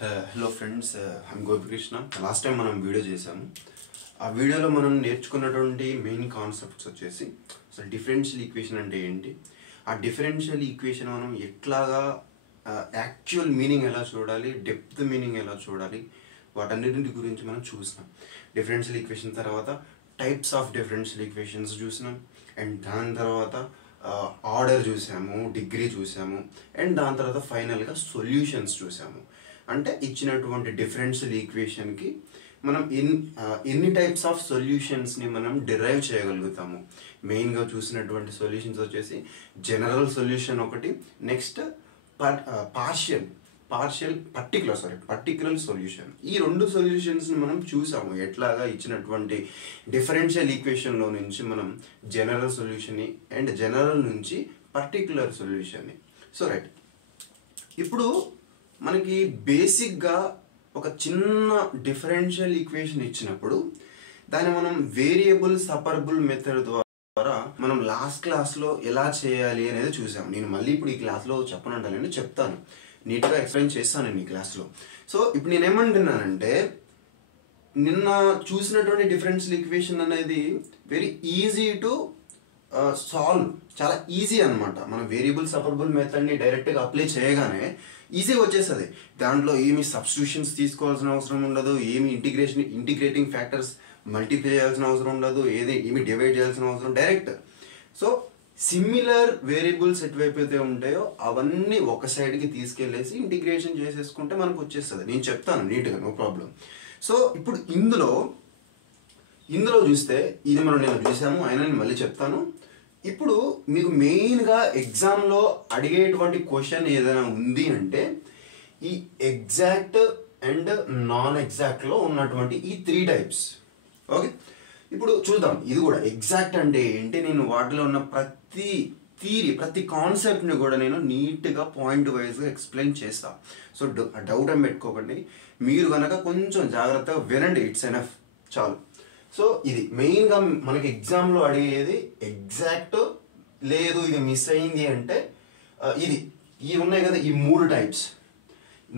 Hello friends, I'm Gopikrishna. Last time మనం video చేసాము. ఆ వీడియోలో మనం నేర్చుకున్నటువంటి మెయిన్ కాన్సెప్ట్స్ వచ్చేసి అసలు డిఫరెన్షియల్ ఈక్వేషన్ అంటే ఏంటి, ఆ డిఫరెన్షియల్ ఈక్వేషన్ మనం ఎట్లాగా యాక్చువల్ మీనింగ్ ఎలా చూడాలి, డెప్త్ మీనింగ్ ఎలా చూడాలి, వాటన్నిటి గురించి మనం చూసినాం. డిఫరెన్షియల్ ఈక్వేషన్ తర్వాత టైప్స్ ఆఫ్ డిఫరెన్షియల్ ఈక్వేషన్స్ చూసినాం, అండ్ దాని తర్వాత ఆర్డర్ చూసాము, డిగ్రీ చూసాము, అండ్ దాని తర్వాత ఫైనల్గా సొల్యూషన్స్ చూసాము. అంటే ఇచ్చినటువంటి డిఫరెన్షియల్ ఈక్వేషన్కి మనం ఎన్ని టైప్స్ ఆఫ్ సొల్యూషన్స్ని మనం డిరైవ్ చేయగలుగుతాము. మెయిన్గా చూసినటువంటి సొల్యూషన్స్ వచ్చేసి జనరల్ సొల్యూషన్ ఒకటి, నెక్స్ట్ పర్టిక్యులర్ సొల్యూషన్. ఈ రెండు సొల్యూషన్స్ని మనం చూసాము. ఎట్లాగా ఇచ్చినటువంటి డిఫరెన్షియల్ ఈక్వేషన్లో నుంచి మనం జనరల్ సొల్యూషన్ని అండ్ జనరల్ నుంచి పర్టిక్యులర్ సొల్యూషన్ని. సో రైట్, ఇప్పుడు మనకి బేసిక్గా ఒక చిన్న డిఫరెన్షియల్ ఈక్వేషన్ ఇచ్చినప్పుడు దాన్ని మనం వేరియబుల్ సపరబుల్ మెథడ్ ద్వారా మనం లాస్ట్ క్లాస్లో ఎలా చేయాలి అనేది చూసాం. నేను మళ్ళీ ఇప్పుడు ఈ క్లాస్లో చెప్పనంటాను, చెప్తాను, నీట్గా ఎక్స్ప్లెయిన్ చేస్తాను నేను ఈ క్లాస్లో. సో ఇప్పుడు నేనేమంటున్నానంటే, నిన్న చూసినటువంటి డిఫరెన్షియల్ ఈక్వేషన్ అనేది వెరీ ఈజీ టు సాల్వ్, చాలా ఈజీ అనమాట. మనం వేరియబుల్ సపరబుల్ మెథడ్ని డైరెక్ట్గా అప్లై చేయగానే ఈజీగా వచ్చేస్తుంది. దాంట్లో ఏమి సబ్స్టిట్యూషన్స్ తీసుకోవాల్సిన అవసరం ఉండదు, ఏమి ఇంటిగ్రేటింగ్ ఫ్యాక్టర్స్ మల్టిప్లై చేయాల్సిన అవసరం ఉండదు, ఏమి డివైడ్ చేయాల్సిన అవసరం, డైరెక్ట్. సో సిమిలర్ వేరియబుల్స్ ఎటువైపు అయితే ఉంటాయో అవన్నీ ఒక సైడ్కి తీసుకెళ్ళేసి ఇంటిగ్రేషన్ చేసేసుకుంటే మనకు వచ్చేస్తుంది. నేను చెప్తాను నీట్గా, నో ప్రాబ్లం. సో ఇప్పుడు ఇందులో చూస్తే ఇది మనం నేను చూసాము, అయినా నేను మళ్ళీ చెప్తాను. ఇప్పుడు మీకు మెయిన్గా ఎగ్జామ్లో అడిగేటువంటి క్వశ్చన్ ఏదైనా ఉంది అంటే ఈ ఎగ్జాక్ట్ అండ్ నాన్ ఎగ్జాక్ట్లో ఉన్నటువంటి ఈ 3 టైప్స్. ఓకే, ఇప్పుడు చూద్దాం. ఇది కూడా ఎగ్జాక్ట్ అంటే ఏంటి, నేను వాటిలో ఉన్న ప్రతి థియరీ, ప్రతి కాన్సెప్ట్ని కూడా నేను నీట్గా పాయింట్ వైజ్గా ఎక్స్ప్లెయిన్ చేస్తాను. సో డౌట్ ఏం పెట్టుకోకండి, మీరు కనుక కొంచెం జాగ్రత్తగా వినండి, ఇట్స్ ఎనఫ్, చాలు. సో ఇది మెయిన్గా మనకి ఎగ్జామ్లో అడిగేది. ఎగ్జాక్ట్ లేదు, ఇది మిస్ అయింది అంటే ఇవి ఉన్నాయి కదా, ఈ 3 టైప్స్.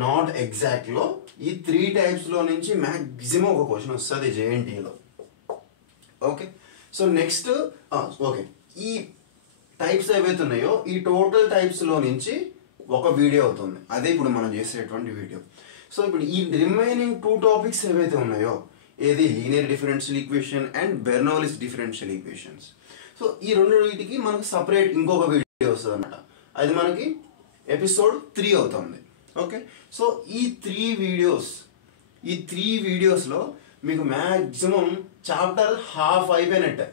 నాట్ ఎగ్జాక్ట్లో ఈ 3 టైప్స్లో నుంచి మ్యాక్సిమం ఒక క్వశ్చన్ వస్తుంది జేఎన్టీలో. ఓకే, సో నెక్స్ట్ ఓకే, ఈ టైప్స్ ఏవైతే ఉన్నాయో ఈ టోటల్ టైప్స్లో నుంచి ఒక వీడియో అవుతుంది, అదే ఇప్పుడు మనం చేసేటువంటి వీడియో. సో ఇప్పుడు ఈ రిమైనింగ్ 2 టాపిక్స్ ఏవైతే ఉన్నాయో, ఏది linear differential equation and Bernoulli's differential equations. So ఈ వీటికి మనకు సపరేట్ ఇంకొక వీడియో వస్తుంది అన్నమాట. అది మనకి ఎపిసోడ్ 3 అవుతుంది. ఓకే, సో ఈ 3 వీడియోస్లో మీకు మ్యాక్సిమం చాప్టర్ హాఫ్ అయిపోయినట్టే.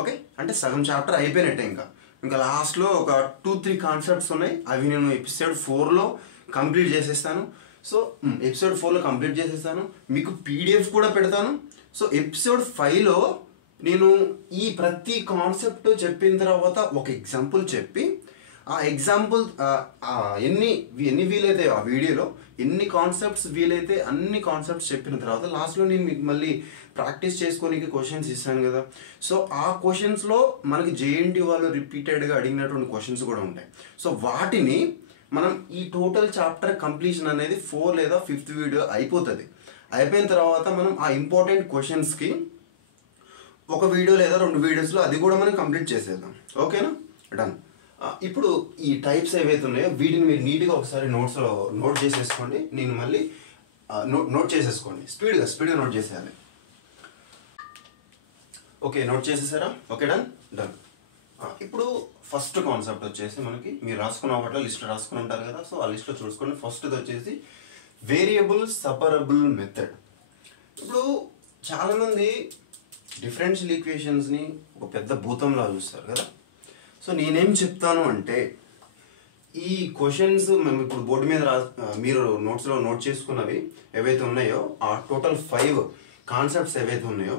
ఓకే, అంటే సగం చాప్టర్ అయిపోయినట్టే. ఇంకా లాస్ట్లో ఒక 2-3 కాన్సెప్ట్స్ ఉన్నాయి, అవి నేను ఎపిసోడ్ 4లో కంప్లీట్ చేసేస్తాను. సో ఎపిసోడ్ 4లో కంప్లీట్ చేసేస్తాను, మీకు పీడిఎఫ్ కూడా పెడతాను. సో ఎపిసోడ్ 5లో నేను ఈ ప్రతి కాన్సెప్ట్ చెప్పిన తర్వాత ఒక ఎగ్జాంపుల్ చెప్పి, ఆ ఎగ్జాంపుల్ ఎన్ని వీలైతే ఆ వీడియోలో ఎన్ని కాన్సెప్ట్స్ వీలైతే అన్ని కాన్సెప్ట్స్ చెప్పిన తర్వాత లాస్ట్లో నేను మీకు మళ్ళీ ప్రాక్టీస్ చేసుకోనికి క్వశ్చన్స్ ఇస్తాను కదా. సో ఆ క్వశ్చన్స్లో మనకి జేఎన్టీ వాళ్ళు రిపీటెడ్గా అడిగినటువంటి క్వశ్చన్స్ కూడా ఉంటాయి. సో వాటిని మనం ఈ టోటల్ చాప్టర్ కంప్లీషన్ అనేది 4 లేదా 5th వీడియో అయిపోతుంది. అయిపోయిన తర్వాత మనం ఆ ఇంపార్టెంట్ క్వశ్చన్స్కి ఒక వీడియో లేదా 2 వీడియోస్లో అది కూడా మనం కంప్లీట్ చేసేద్దాం. ఓకేనా, డన్. ఇప్పుడు ఈ టైప్స్ ఏవైతే ఉన్నాయో వీటిని మీరు నీట్గా ఒకసారి నోట్ చేసేసుకోండి. నేను మళ్ళీ నోట్ చేసేసుకోండి, స్పీడ్గా నోట్ చేసేయాలి. ఓకే, నోట్ చేసేసారా? Okay, done. ఇప్పుడు ఫస్ట్ కాన్సెప్ట్ వచ్చేసి మనకి, మీరు రాసుకున్న వాటిలో లిస్ట్ రాసుకుని ఉంటారు కదా, సో ఆ లిస్ట్లో చూసుకోండి. ఫస్ట్ది వచ్చేసి వేరియబుల్ సపరబుల్ మెథడ్. ఇప్పుడు చాలామంది డిఫరెన్షియల్ ఈక్వేషన్స్ని ఒక పెద్ద భూతంలా చూస్తారు కదా. సో నేనేం చెప్తాను అంటే, ఈ క్వశ్చన్స్ మనం ఇప్పుడు బోర్డు మీద మీరు నోట్స్లో నోట్ చేసుకున్నవి ఏవైతే ఉన్నాయో, ఆ టోటల్ 5 కాన్సెప్ట్స్ ఏవైతే ఉన్నాయో,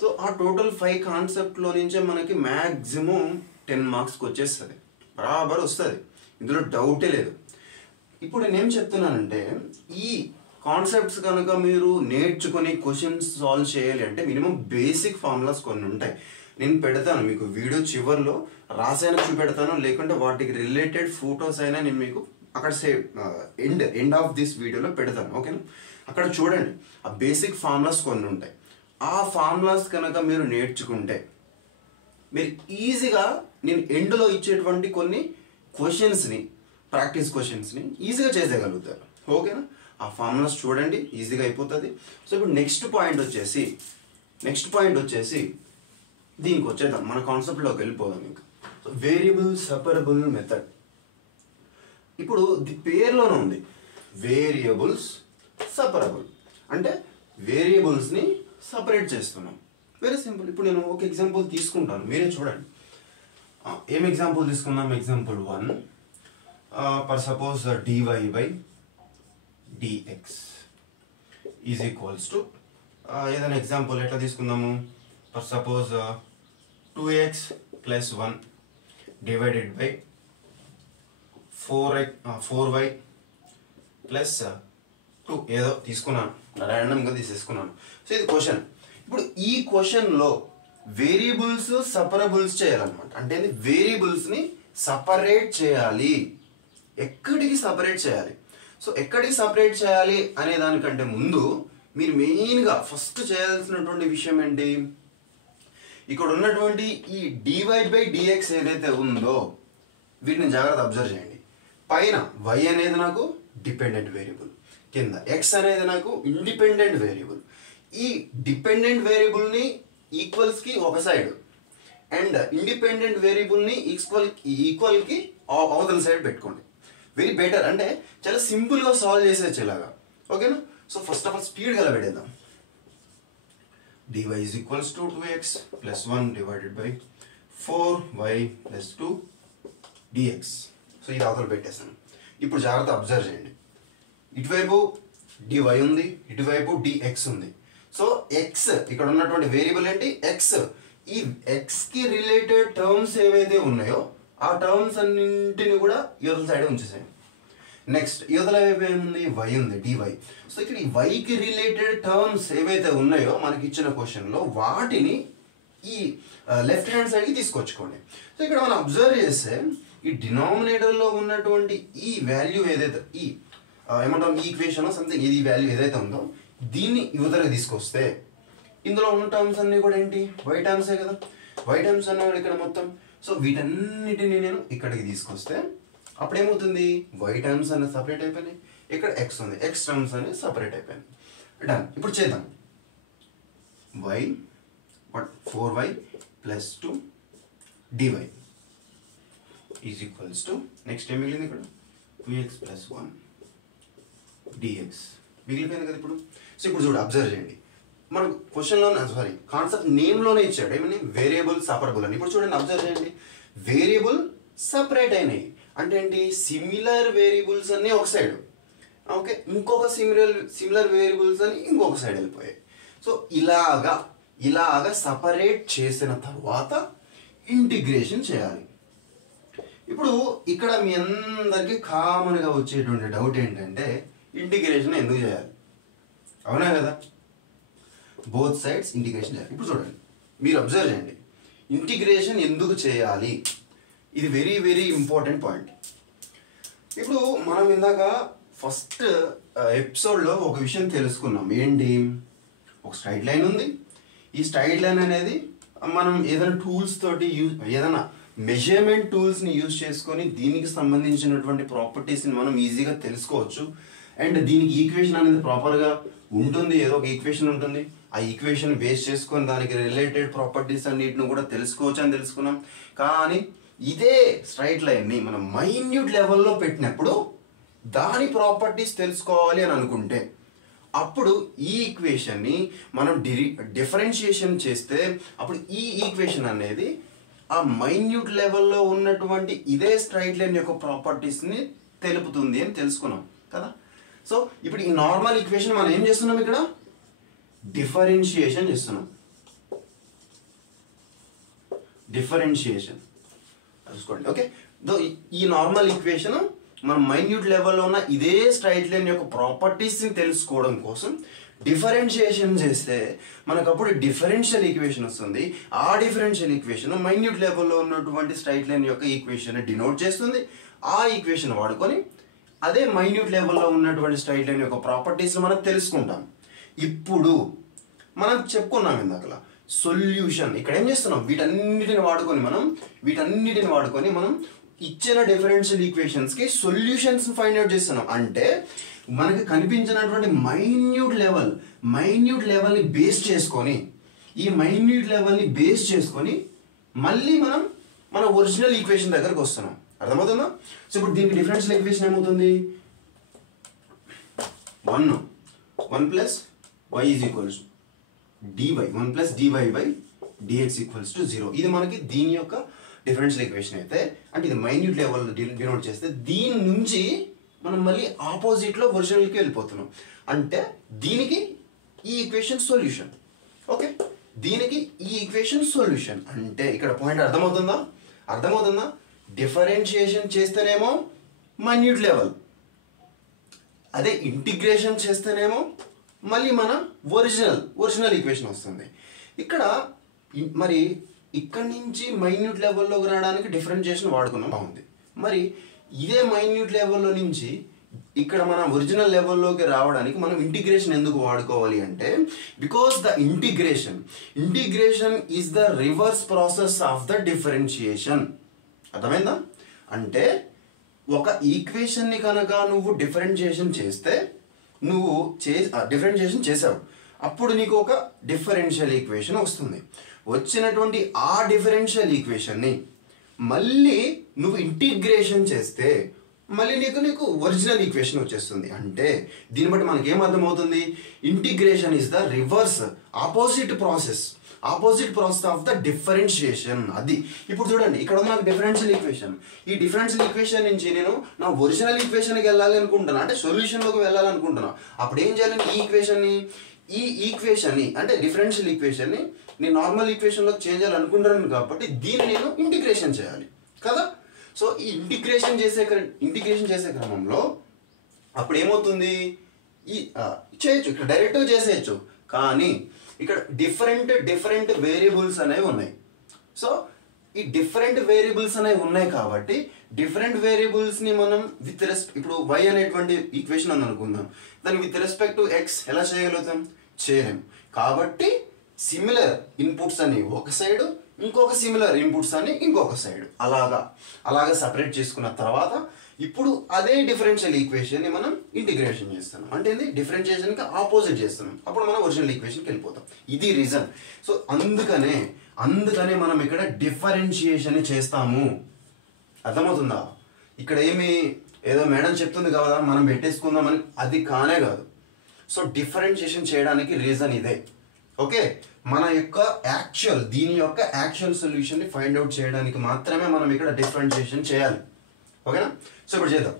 సో ఆ టోటల్ 5 కాన్సెప్ట్లో నుంచే మనకి మ్యాక్సిమం 10 మార్క్స్కి వచ్చేస్తుంది, బరాబర్ వస్తుంది, ఇందులో డౌటే లేదు. ఇప్పుడు నేనేం చెప్తున్నానంటే, ఈ కాన్సెప్ట్స్ కనుక మీరు నేర్చుకొని క్వశ్చన్స్ సాల్వ్ చేయాలి అంటే మినిమం బేసిక్ ఫార్ములాస్ కొన్ని ఉంటాయి. నేను పెడతాను మీకు వీడియో చివర్లో, రాసైనా చూపెడతాను, లేకుంటే వాటికి రిలేటెడ్ ఫొటోస్ అయినా నేను మీకు అక్కడ ఎండ్ ఆఫ్ దిస్ వీడియోలో పెడతాను, ఓకేనా? అక్కడ చూడండి ఆ బేసిక్ ఫార్ములాస్ కొన్ని ఉంటాయి. ఆ ఫార్ములాస్ కనుక మీరు నేర్చుకుంటే మీరు ఈజీగా నేను ఎండ్లో ఇచ్చేటువంటి కొన్ని క్వశ్చన్స్ని, ప్రాక్టీస్ క్వశ్చన్స్ని ఈజీగా చేసేయగలుగుతారు, ఓకేనా? ఆ ఫార్ములాస్ చూడండి, ఈజీగా అయిపోతుంది. సో ఇప్పుడు నెక్స్ట్ పాయింట్ వచ్చేసి దీనికి వచ్చేద్దాం, మన కాన్సెప్ట్లోకి వెళ్ళిపోదాం ఇంకా. So variable separable method. ఇప్పుడు పేరులోనే ఉంది వేరియబుల్స్ సెపరబుల్, అంటే వేరియబుల్స్ని సపరేట్ చేస్తున్నాం. Very simple. ఇప్పుడు నేను ఒక ఎగ్జాంపుల్ తీసుకుంటాను, మీరే చూడండి. ఏం ఎగ్జాంపుల్ తీసుకుందాం? Example 1 for suppose dy/dx is equals to ఏదైనా ఎగ్జాంపుల్ ఎట్లా తీసుకుందాము? For suppose 2x + 1 divided by 4y + 2 ఏదో తీసుకున్నాను, ర్యాండమ్గా తీసేసుకున్నాను. సో ఇది క్వశ్చన్. ఇప్పుడు ఈ క్వశ్చన్లో వేరియబుల్స్ సపరబుల్స్ చేయాలన్నమాట. అంటే వేరియబుల్స్ని సపరేట్ చేయాలి. ఎక్కడికి సపరేట్ చేయాలి? సో ఎక్కడికి సపరేట్ చేయాలి అనే దానికంటే ముందు మీరు మెయిన్గా ఫస్ట్ చేయాల్సినటువంటి విషయం ఏంటి? ఇక్కడ ఉన్నటువంటి ఈ dy/dx ఏదైతే ఉందో వీటిని జాగ్రత్త అబ్జర్వ్ చేయండి. పైన y అనేది నాకు డిపెండెంట్ వేరియబుల్, కింద x అనేది నాకు ఇండిపెండెంట్ వేరియబుల్. ఈ డిపెండెంట్ వేరియబుల్ని ఈక్వల్స్కి ఒక సైడ్ అండ్ ఇండిపెండెంట్ వేరియబుల్ని ఈక్వల్కి అవతల సైడ్ పెట్టుకోండి. వెరీ బెటర్, అంటే చాలా సింపుల్గా సాల్వ్ చేసేచ్చు ఇలాగా, ఓకేనా? సో ఫస్ట్ ఆఫ్ ఆల్ స్పీడ్గా అలా పెట్టేద్దాం. dy is equals to 2x + 1 divided by 4y + 2 dx. So ఇది అవతల పెట్టేస్తాను. ఇప్పుడు జాగ్రత్త అబ్జర్వ్ చేయండి. ఇటువైపు dy ఉంది, ఇటువైపు dx ఉంది. సో x ఇక్కడ ఉన్నటువంటి వేరియబుల్ ఏంటి? x. ఈ xకి రిలేటెడ్ టర్మ్స్ ఏవైతే ఉన్నాయో ఆ టర్మ్స్ అన్నింటిని కూడా యువతల సైడ్ ఉంచేసాయండి. నెక్స్ట్ యువతల వైపు ఏముంది? y ఉంది, dy. సో ఇక్కడ ఈ yకి రిలేటెడ్ టర్మ్స్ ఏవైతే ఉన్నాయో మనకి ఇచ్చిన క్వశ్చన్లో వాటిని ఈ లెఫ్ట్ హ్యాండ్ సైడ్కి తీసుకొచ్చుకోండి. సో ఇక్కడ మనం అబ్జర్వ్ చేస్తే ఈ డినామినేటర్లో ఉన్నటువంటి ఈ వాల్యూ ఏదైతే ఏమంటాం ఈక్వేషన్ సంథింగ్ ఇది వాల్యూ ఏదైతే ఉందో దీన్ని యువతలకు తీసుకొస్తే ఇందులో ఉన్న టర్మ్స్ అన్నీ కూడా ఏంటి? y టర్మ్సే కదా. y టర్మ్స్ అన్నవాడు ఇక్కడ మొత్తం. సో వీటన్నిటిని నేను ఇక్కడికి తీసుకొస్తే అప్పుడు ఏమవుతుంది? y టర్మ్స్ అనేది సపరేట్ అయిపోయినాయి, ఇక్కడ x ఉంది, x టర్మ్స్ అనేది సపరేట్ అయిపోయింది. డన్. ఇప్పుడు చేద్దాం. 4y + 2 dy is equals to next ఏం మిగిలింది ఇక్కడ? 2x + 1 dx మిగిలిపోయింది కదా ఇప్పుడు. సో ఇప్పుడు చూడు, అబ్జర్వ్ చేయండి. మనకు క్వశ్చన్లోనే కాన్సెప్ట్ నేమ్లోనే ఇచ్చాడు ఏమని? వేరియబుల్ సపరబుల్ అని. ఇప్పుడు చూడండి, అబ్జర్వ్ చేయండి. వేరియబుల్ సపరేట్ అయినాయి అంటే ఏంటి? సిమిలర్ వేరియబుల్స్ అన్నీ ఒక సైడ్, ఓకే, ఇంకొక సిమిలర్ వేరియబుల్స్ అని ఇంకొక సైడ్ వెళ్ళిపోయాయి. సో ఇలాగా సపరేట్ చేసిన తర్వాత ఇంటిగ్రేషన్ చేయాలి. ఇప్పుడు ఇక్కడ మీ అందరికీ కామన్గా వచ్చేటువంటి డౌట్ ఏంటంటే ఇంటిగ్రేషన్ ఎందుకు చేయాలి? అవునా కదా? బోత్ సైడ్స్ ఇంటిగ్రేషన్ చేయాలి. ఇప్పుడు చూడండి, మీరు అబ్జర్వ్ చేయండి, ఇంటిగ్రేషన్ ఎందుకు చేయాలి? ఇది వెరీ వెరీ ఇంపార్టెంట్ పాయింట్. ఇప్పుడు మనం ఇందాక ఫస్ట్ ఎపిసోడ్లో ఒక విషయం తెలుసుకున్నాం. ఏంటి? ఒక స్ట్రైట్ లైన్ ఉంది. ఈ స్ట్రైట్ లైన్ అనేది మనం ఏదైనా టూల్స్ తోటి ఏదైనా మెజర్మెంట్ టూల్స్ని యూజ్ చేసుకొని దీనికి సంబంధించినటువంటి ప్రాపర్టీస్ని మనం ఈజీగా తెలుసుకోవచ్చు. అండ్ దీనికి ఈక్వేషన్ అనేది ప్రాపర్గా ఉంటుంది, ఏదో ఒక ఈక్వేషన్ ఉంటుంది. ఆ ఈక్వేషన్ బేస్ చేసుకొని దానికి రిలేటెడ్ ప్రాపర్టీస్ అన్నిటిని కూడా తెలుసుకోవచ్చు అని తెలుసుకున్నాం. కానీ ఇదే స్ట్రైట్ లైన్ని మనం మైన్యూట్ లెవెల్లో పెట్టినప్పుడు దాని ప్రాపర్టీస్ తెలుసుకోవాలి అని అనుకుంటే అప్పుడు ఈ ఈక్వేషన్ని మనం డిఫరెన్షియేషన్ చేస్తే అప్పుడు ఈ ఈక్వేషన్ అనేది ఆ మైన్యూట్ లెవెల్లో ఉన్నటువంటి ఇదే స్ట్రైట్ లైన్ యొక్క ప్రాపర్టీస్ని తెలుపుతుంది అని తెలుసుకున్నాం కదా. సో ఇప్పుడు ఈ నార్మల్ ఈక్వేషన్ మనం ఏం చేస్తున్నాం? ఇక్కడ డిఫరెన్షియేషన్ చేస్తున్నాం. డిఫరెన్షియేషన్ చూసుకోండి, ఓకే. ఈ నార్మల్ ఈక్వేషన్ మనం మైన్యూట్ లెవెల్లో ఉన్న ఇదే స్ట్రైట్ లైన్ యొక్క ప్రాపర్టీస్ని తెలుసుకోవడం కోసం డిఫరెన్షియేషన్ చేస్తే మనకు అప్పుడు డిఫరెన్షియల్ ఈక్వేషన్ వస్తుంది. ఆ డిఫరెన్షియల్ ఈక్వేషన్ మైన్యూట్ లెవెల్లో ఉన్నటువంటి స్ట్రైట్ లైన్ యొక్క ఈక్వేషన్ డినోట్ చేస్తుంది. ఆ ఈక్వేషన్ వాడుకొని అదే మైన్యూట్ లెవెల్లో ఉన్నటువంటి స్ట్రైట్ లైన్ యొక్క ప్రాపర్టీస్ మనం తెలుసుకుంటాం. ఇప్పుడు మనం చెప్పుకున్నాం ఇందాకలా సొల్యూషన్. ఇక్కడ ఏం చేస్తున్నాం, వీటన్నిటిని వాడుకొని మనం ఇచ్చిన డిఫరెన్షియల్ ఈక్వేషన్స్కి సొల్యూషన్స్ ఫైండ్ అవుట్ చేస్తున్నాం. అంటే మనకి కనిపించినటువంటి మైన్యూట్ లెవెల్ని బేస్ చేసుకొని మళ్ళీ మనం మన ఒరిజినల్ ఈక్వేషన్ దగ్గరకు వస్తున్నాం. అర్థమవుతుందా? సో ఇప్పుడు దీనికి డిఫరెన్షియల్ ఈక్వేషన్ ఏమవుతుంది, 1 plus y is equals dy, 1 plus dy by dx equals to 0. ఇది మనకి దీని యొక్క డిఫరెన్షియల్ ఈక్వేషన్ అయితే, అంటే ఇది మైన్యూట్ లెవెల్ డినోట్ చేస్తే దీని నుంచి మనం మళ్ళీ ఆపోజిట్లో ఒరిజినల్కి వెళ్ళిపోతున్నాం. అంటే దీనికి ఈ ఈక్వేషన్ సొల్యూషన్. ఓకే, దీనికి ఈ ఈక్వేషన్ సొల్యూషన్. అంటే ఇక్కడ పాయింట్ అర్థమవుతుందా? డిఫరెన్షియేషన్ చేస్తేనేమో మైన్యూట్ లెవెల్, అదే ఇంటిగ్రేషన్ చేస్తేనేమో మళ్ళీ మన ఒరిజినల్ ఈక్వేషన్ వస్తుంది. ఇక్కడ మరి ఇక్కడ నుంచి మైన్యూట్ లెవెల్లోకి రావడానికి డిఫరెన్షియేషన్ వాడుకున్నాం, బాగుంది. మరి ఇదే మైన్యూట్ లెవెల్లో నుంచి ఇక్కడ మన ఒరిజినల్ లెవెల్లోకి రావడానికి మనం ఇంటిగ్రేషన్ ఎందుకు వాడుకోవాలి అంటే, because the integration is the reverse process of the differentiation. అర్థమైందా? అంటే ఒక ఈక్వేషన్ని కనుక నువ్వు డిఫరెన్షియేషన్ చేసావు, అప్పుడు నీకు ఒక డిఫరెన్షియల్ ఈక్వేషన్ వస్తుంది. వచ్చినటువంటి ఆ డిఫరెన్షియల్ ఈక్వేషన్ని మళ్ళీ నువ్వు ఇంటిగ్రేషన్ చేస్తే మళ్ళీ నీకు ఒరిజినల్ ఈక్వేషన్ వచ్చేస్తుంది. అంటే దీన్ని బట్టి మనకి ఏమర్థమవుతుంది, integration is the reverse opposite process of the differentiation. అది ఇప్పుడు చూడండి, ఇక్కడ ఉంది నాకు డిఫరెన్షియల్ ఈక్వేషన్. ఈ డిఫరెన్షియల్ ఈక్వేషన్ నుంచి నేను నా ఒరిజినల్ ఈక్వేషన్కి వెళ్ళాలి అనుకుంటున్నా, అంటే సొల్యూషన్లోకి వెళ్ళాలనుకుంటున్నా. అప్పుడు ఏం చేయాలి, ఈ ఈక్వేషన్ని అంటే డిఫరెన్షియల్ ఈక్వేషన్ని నేను నార్మల్ ఈక్వేషన్లోకి చేంజ్ చేయాలనుకుంటున్నాను కాబట్టి దీన్ని నేను ఇంటిగ్రేషన్ చేయాలి కదా. సో ఈ ఇంటిగ్రేషన్ చేసే క్రమంలో అప్పుడు ఏమవుతుంది, చేయొచ్చు, ఇక్కడ డైరెక్ట్గా చేసేయచ్చు. కానీ ఇక్కడ డిఫరెంట్ వేరియబుల్స్ అనేవి ఉన్నాయి. సో ఈ డిఫరెంట్ వేరియబుల్స్ అనేవి ఉన్నాయి కాబట్టి డిఫరెంట్ వేరియబుల్స్ని మనం ఇప్పుడు y అనేటువంటి ఈక్వేషన్ అని అనుకుందాం, దాన్ని విత్ రెస్పెక్ట్ టు x ఎలా చేయలేము. కాబట్టి సిమిలర్ ఇన్పుట్స్ అని ఒక సైడ్, ఇంకొక సిమిలర్ ఇన్పుట్స్ అని ఇంకొక సైడ్, అలాగా సపరేట్ చేసుకున్న తర్వాత ఇప్పుడు అదే డిఫరెన్షియల్ ఈక్వేషన్ని మనం ఇంటిగ్రేషన్ చేస్తున్నాం. అంటే ఏంది, డిఫరెన్షియేషన్కి ఆపోజిట్ చేస్తున్నాం. అప్పుడు మనం ఒరిజినల్ ఈక్వేషన్కి వెళ్ళిపోతాం. ఇది రీజన్. సో అందుకనే మనం ఇక్కడ డిఫరెన్షియేషన్ చేస్తాము. అర్థమవుతుందా? ఇక్కడ ఏదో మేడం చెప్తుంది కదా మనం పెట్టేసుకుందామని, అది కానే కాదు. సో డిఫరెన్షియేషన్ చేయడానికి రీజన్ ఇదే. ఓకే, దీని యొక్క యాక్చువల్ సొల్యూషన్ని ఫైండ్ అవుట్ చేయడానికి మాత్రమే మనం ఇక్కడ డిఫరెన్షియేషన్ చేయాలి. ఓకేనా? సో ఇప్పుడు చేద్దాం.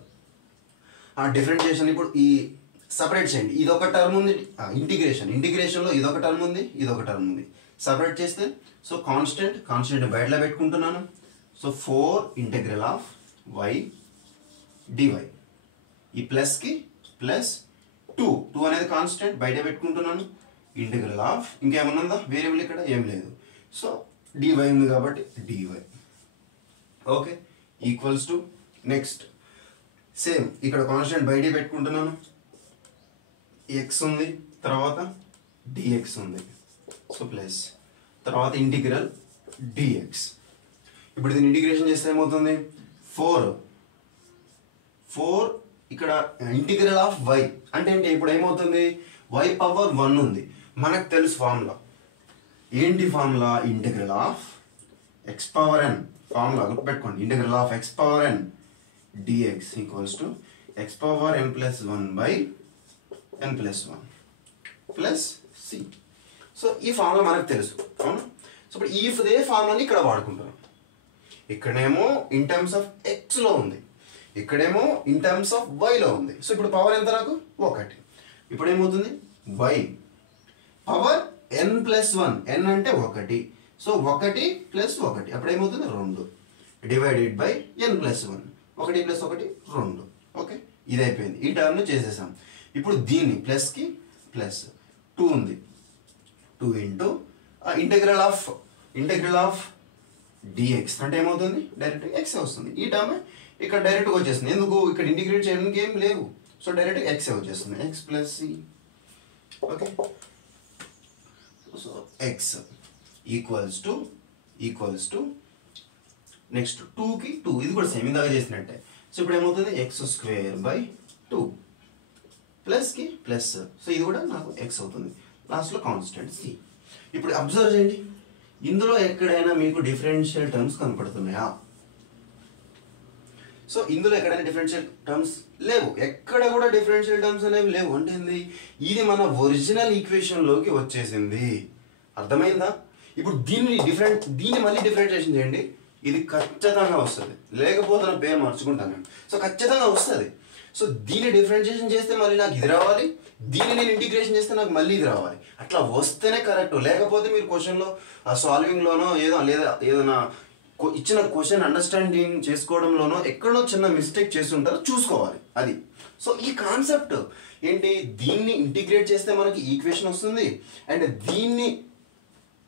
ఆ డిఫరెన్షియేషన్ ఇప్పుడు ఈ సపరేట్ చేయండి. ఇదొక టర్మ్ ఉంది, ఇంటిగ్రేషన్లో ఇదొక టర్మ్ ఉంది. సపరేట్ చేస్తే సో కాన్స్టెంట్ బయటలో పెట్టుకుంటున్నాను. So 4 integral of y dy, ఈ ప్లస్కి ప్లస్ 2 అనేది కాన్స్టెంట్ బయట పెట్టుకుంటున్నాను. ఇంటెగ్రల్ ఆఫ్ ఇంకేమన్నా ఉందా వేరియబుల్, ఇక్కడ ఏం లేదు. సో dy ఉంది కాబట్టి dy. Okay, equals to next same ఇక్కడ కాన్స్టెంట్ బయట పెట్టుకుంటున్నాను. x ఉంది, తర్వాత dx ఉంది. సో ప్లస్ తర్వాత ఇంటిగ్రల్ dx. ఇప్పుడు దీన్ని ఇంటిగ్రేషన్ చేస్తే ఏమవుతుంది, 4 ఇక్కడ ఇంటిగ్రల్ ఆఫ్ y అంటే ఏంటి, ఇప్పుడు ఏమవుతుంది, y పవర్ 1 ఉంది. మనకు తెలుసు ఫార్ములా ఏంటి, formula integral of x power n. Formula గుర్తుపెట్టుకోండి, integral of x power n dx equals to x power n plus 1 by n plus 1 plus c. So ఈ ఫార్ములా మనకు తెలుసు, అవునా? సో ఇప్పుడు ఇదే ఫార్ములాని ఇక్కడ వాడుకుంటున్నాం. ఇక్కడేమో ఇన్ టర్మ్స్ ఆఫ్ ఎక్స్లో ఉంది, ఇక్కడేమో ఇన్ టర్మ్స్ ఆఫ్ వైలో ఉంది. సో ఇప్పుడు పవర్ ఎంత, నాకు 1. ఇప్పుడు ఏమవుతుంది, y power n plus 1, n అంటే 1. సో 1 ప్లస్ 1 అప్పుడు ఏమవుతుంది 2 divided by n plus 1. 1 plus 1 2. Okay, ఇది అయిపోయింది. ఈ టర్మ్ను చేసేసాం. ఇప్పుడు దీన్ని ప్లస్కి ప్లస్ 2 ఉంది, 2 ఇంటూ ఇంటెగ్రల్ ఆఫ్ dx అంటే ఏమవుతుంది, డైరెక్ట్ x వస్తుంది. ఈ టర్మ్ ఇక్కడ డైరెక్ట్గా వచ్చేస్తుంది. ఎందుకు ఇక్కడ ఇంటిగ్రేట్ చేయడానికి ఏం లేవు. సో డైరెక్ట్ ఎక్స్ వచ్చేస్తుంది, x plus c. Okay, so x equals to next 2కి 2, ఇది కూడా సేమ్ ఇందాక చేసినట్టే. సో ఇప్పుడు ఏమవుతుంది, ఎక్స్ స్క్వేర్ బై 2 ప్లస్కి ప్లస్, సో ఇది కూడా నాకు ఎక్స్ అవుతుంది. లాస్ట్లో కాన్స్టెంట్ సి. ఇప్పుడు అబ్జర్వ్ చేయండి, ఇందులో ఎక్కడైనా మీకు డిఫరెన్షియల్ టర్మ్స్ కనపడుతున్నాయా? సో ఇందులో ఎక్కడైనా డిఫరెన్షియల్ టర్మ్స్ లేవు, ఎక్కడ కూడా డిఫరెన్షియల్ టర్మ్స్ అనేవి లేవు. అంటే ఏంది, ఇది మన ఒరిజినల్ ఈక్వేషన్లోకి వచ్చేసింది. అర్థమైందా? ఇప్పుడు దీన్ని మళ్ళీ డిఫరెన్షియేషన్ చేయండి, ఇది ఖచ్చితంగా వస్తుంది. లేకపోతే నా పేరు మార్చుకుంటాను నేను. సో ఖచ్చితంగా వస్తుంది. సో దీన్ని డిఫరెన్షియేషన్ చేస్తే మళ్ళీ నాకు ఇది రావాలి, దీన్ని నేను ఇంటిగ్రేషన్ చేస్తే నాకు మళ్ళీ ఇది రావాలి. అట్లా వస్తేనే కరెక్ట్. లేకపోతే మీరు క్వశ్చన్లో సాల్వింగ్లోనో లేదా ఏదైనా ఇచ్చిన క్వశ్చన్ అండర్స్టాండింగ్ చేసుకోవడంలోనో ఎక్కడో చిన్న మిస్టేక్ చేసి ఉంటారో చూసుకోవాలి అది. సో ఈ కాన్సెప్ట్ ఏంటి, దీన్ని ఇంటిగ్రేట్ చేస్తే మనకి ఈక్వేషన్ వస్తుంది, అండ్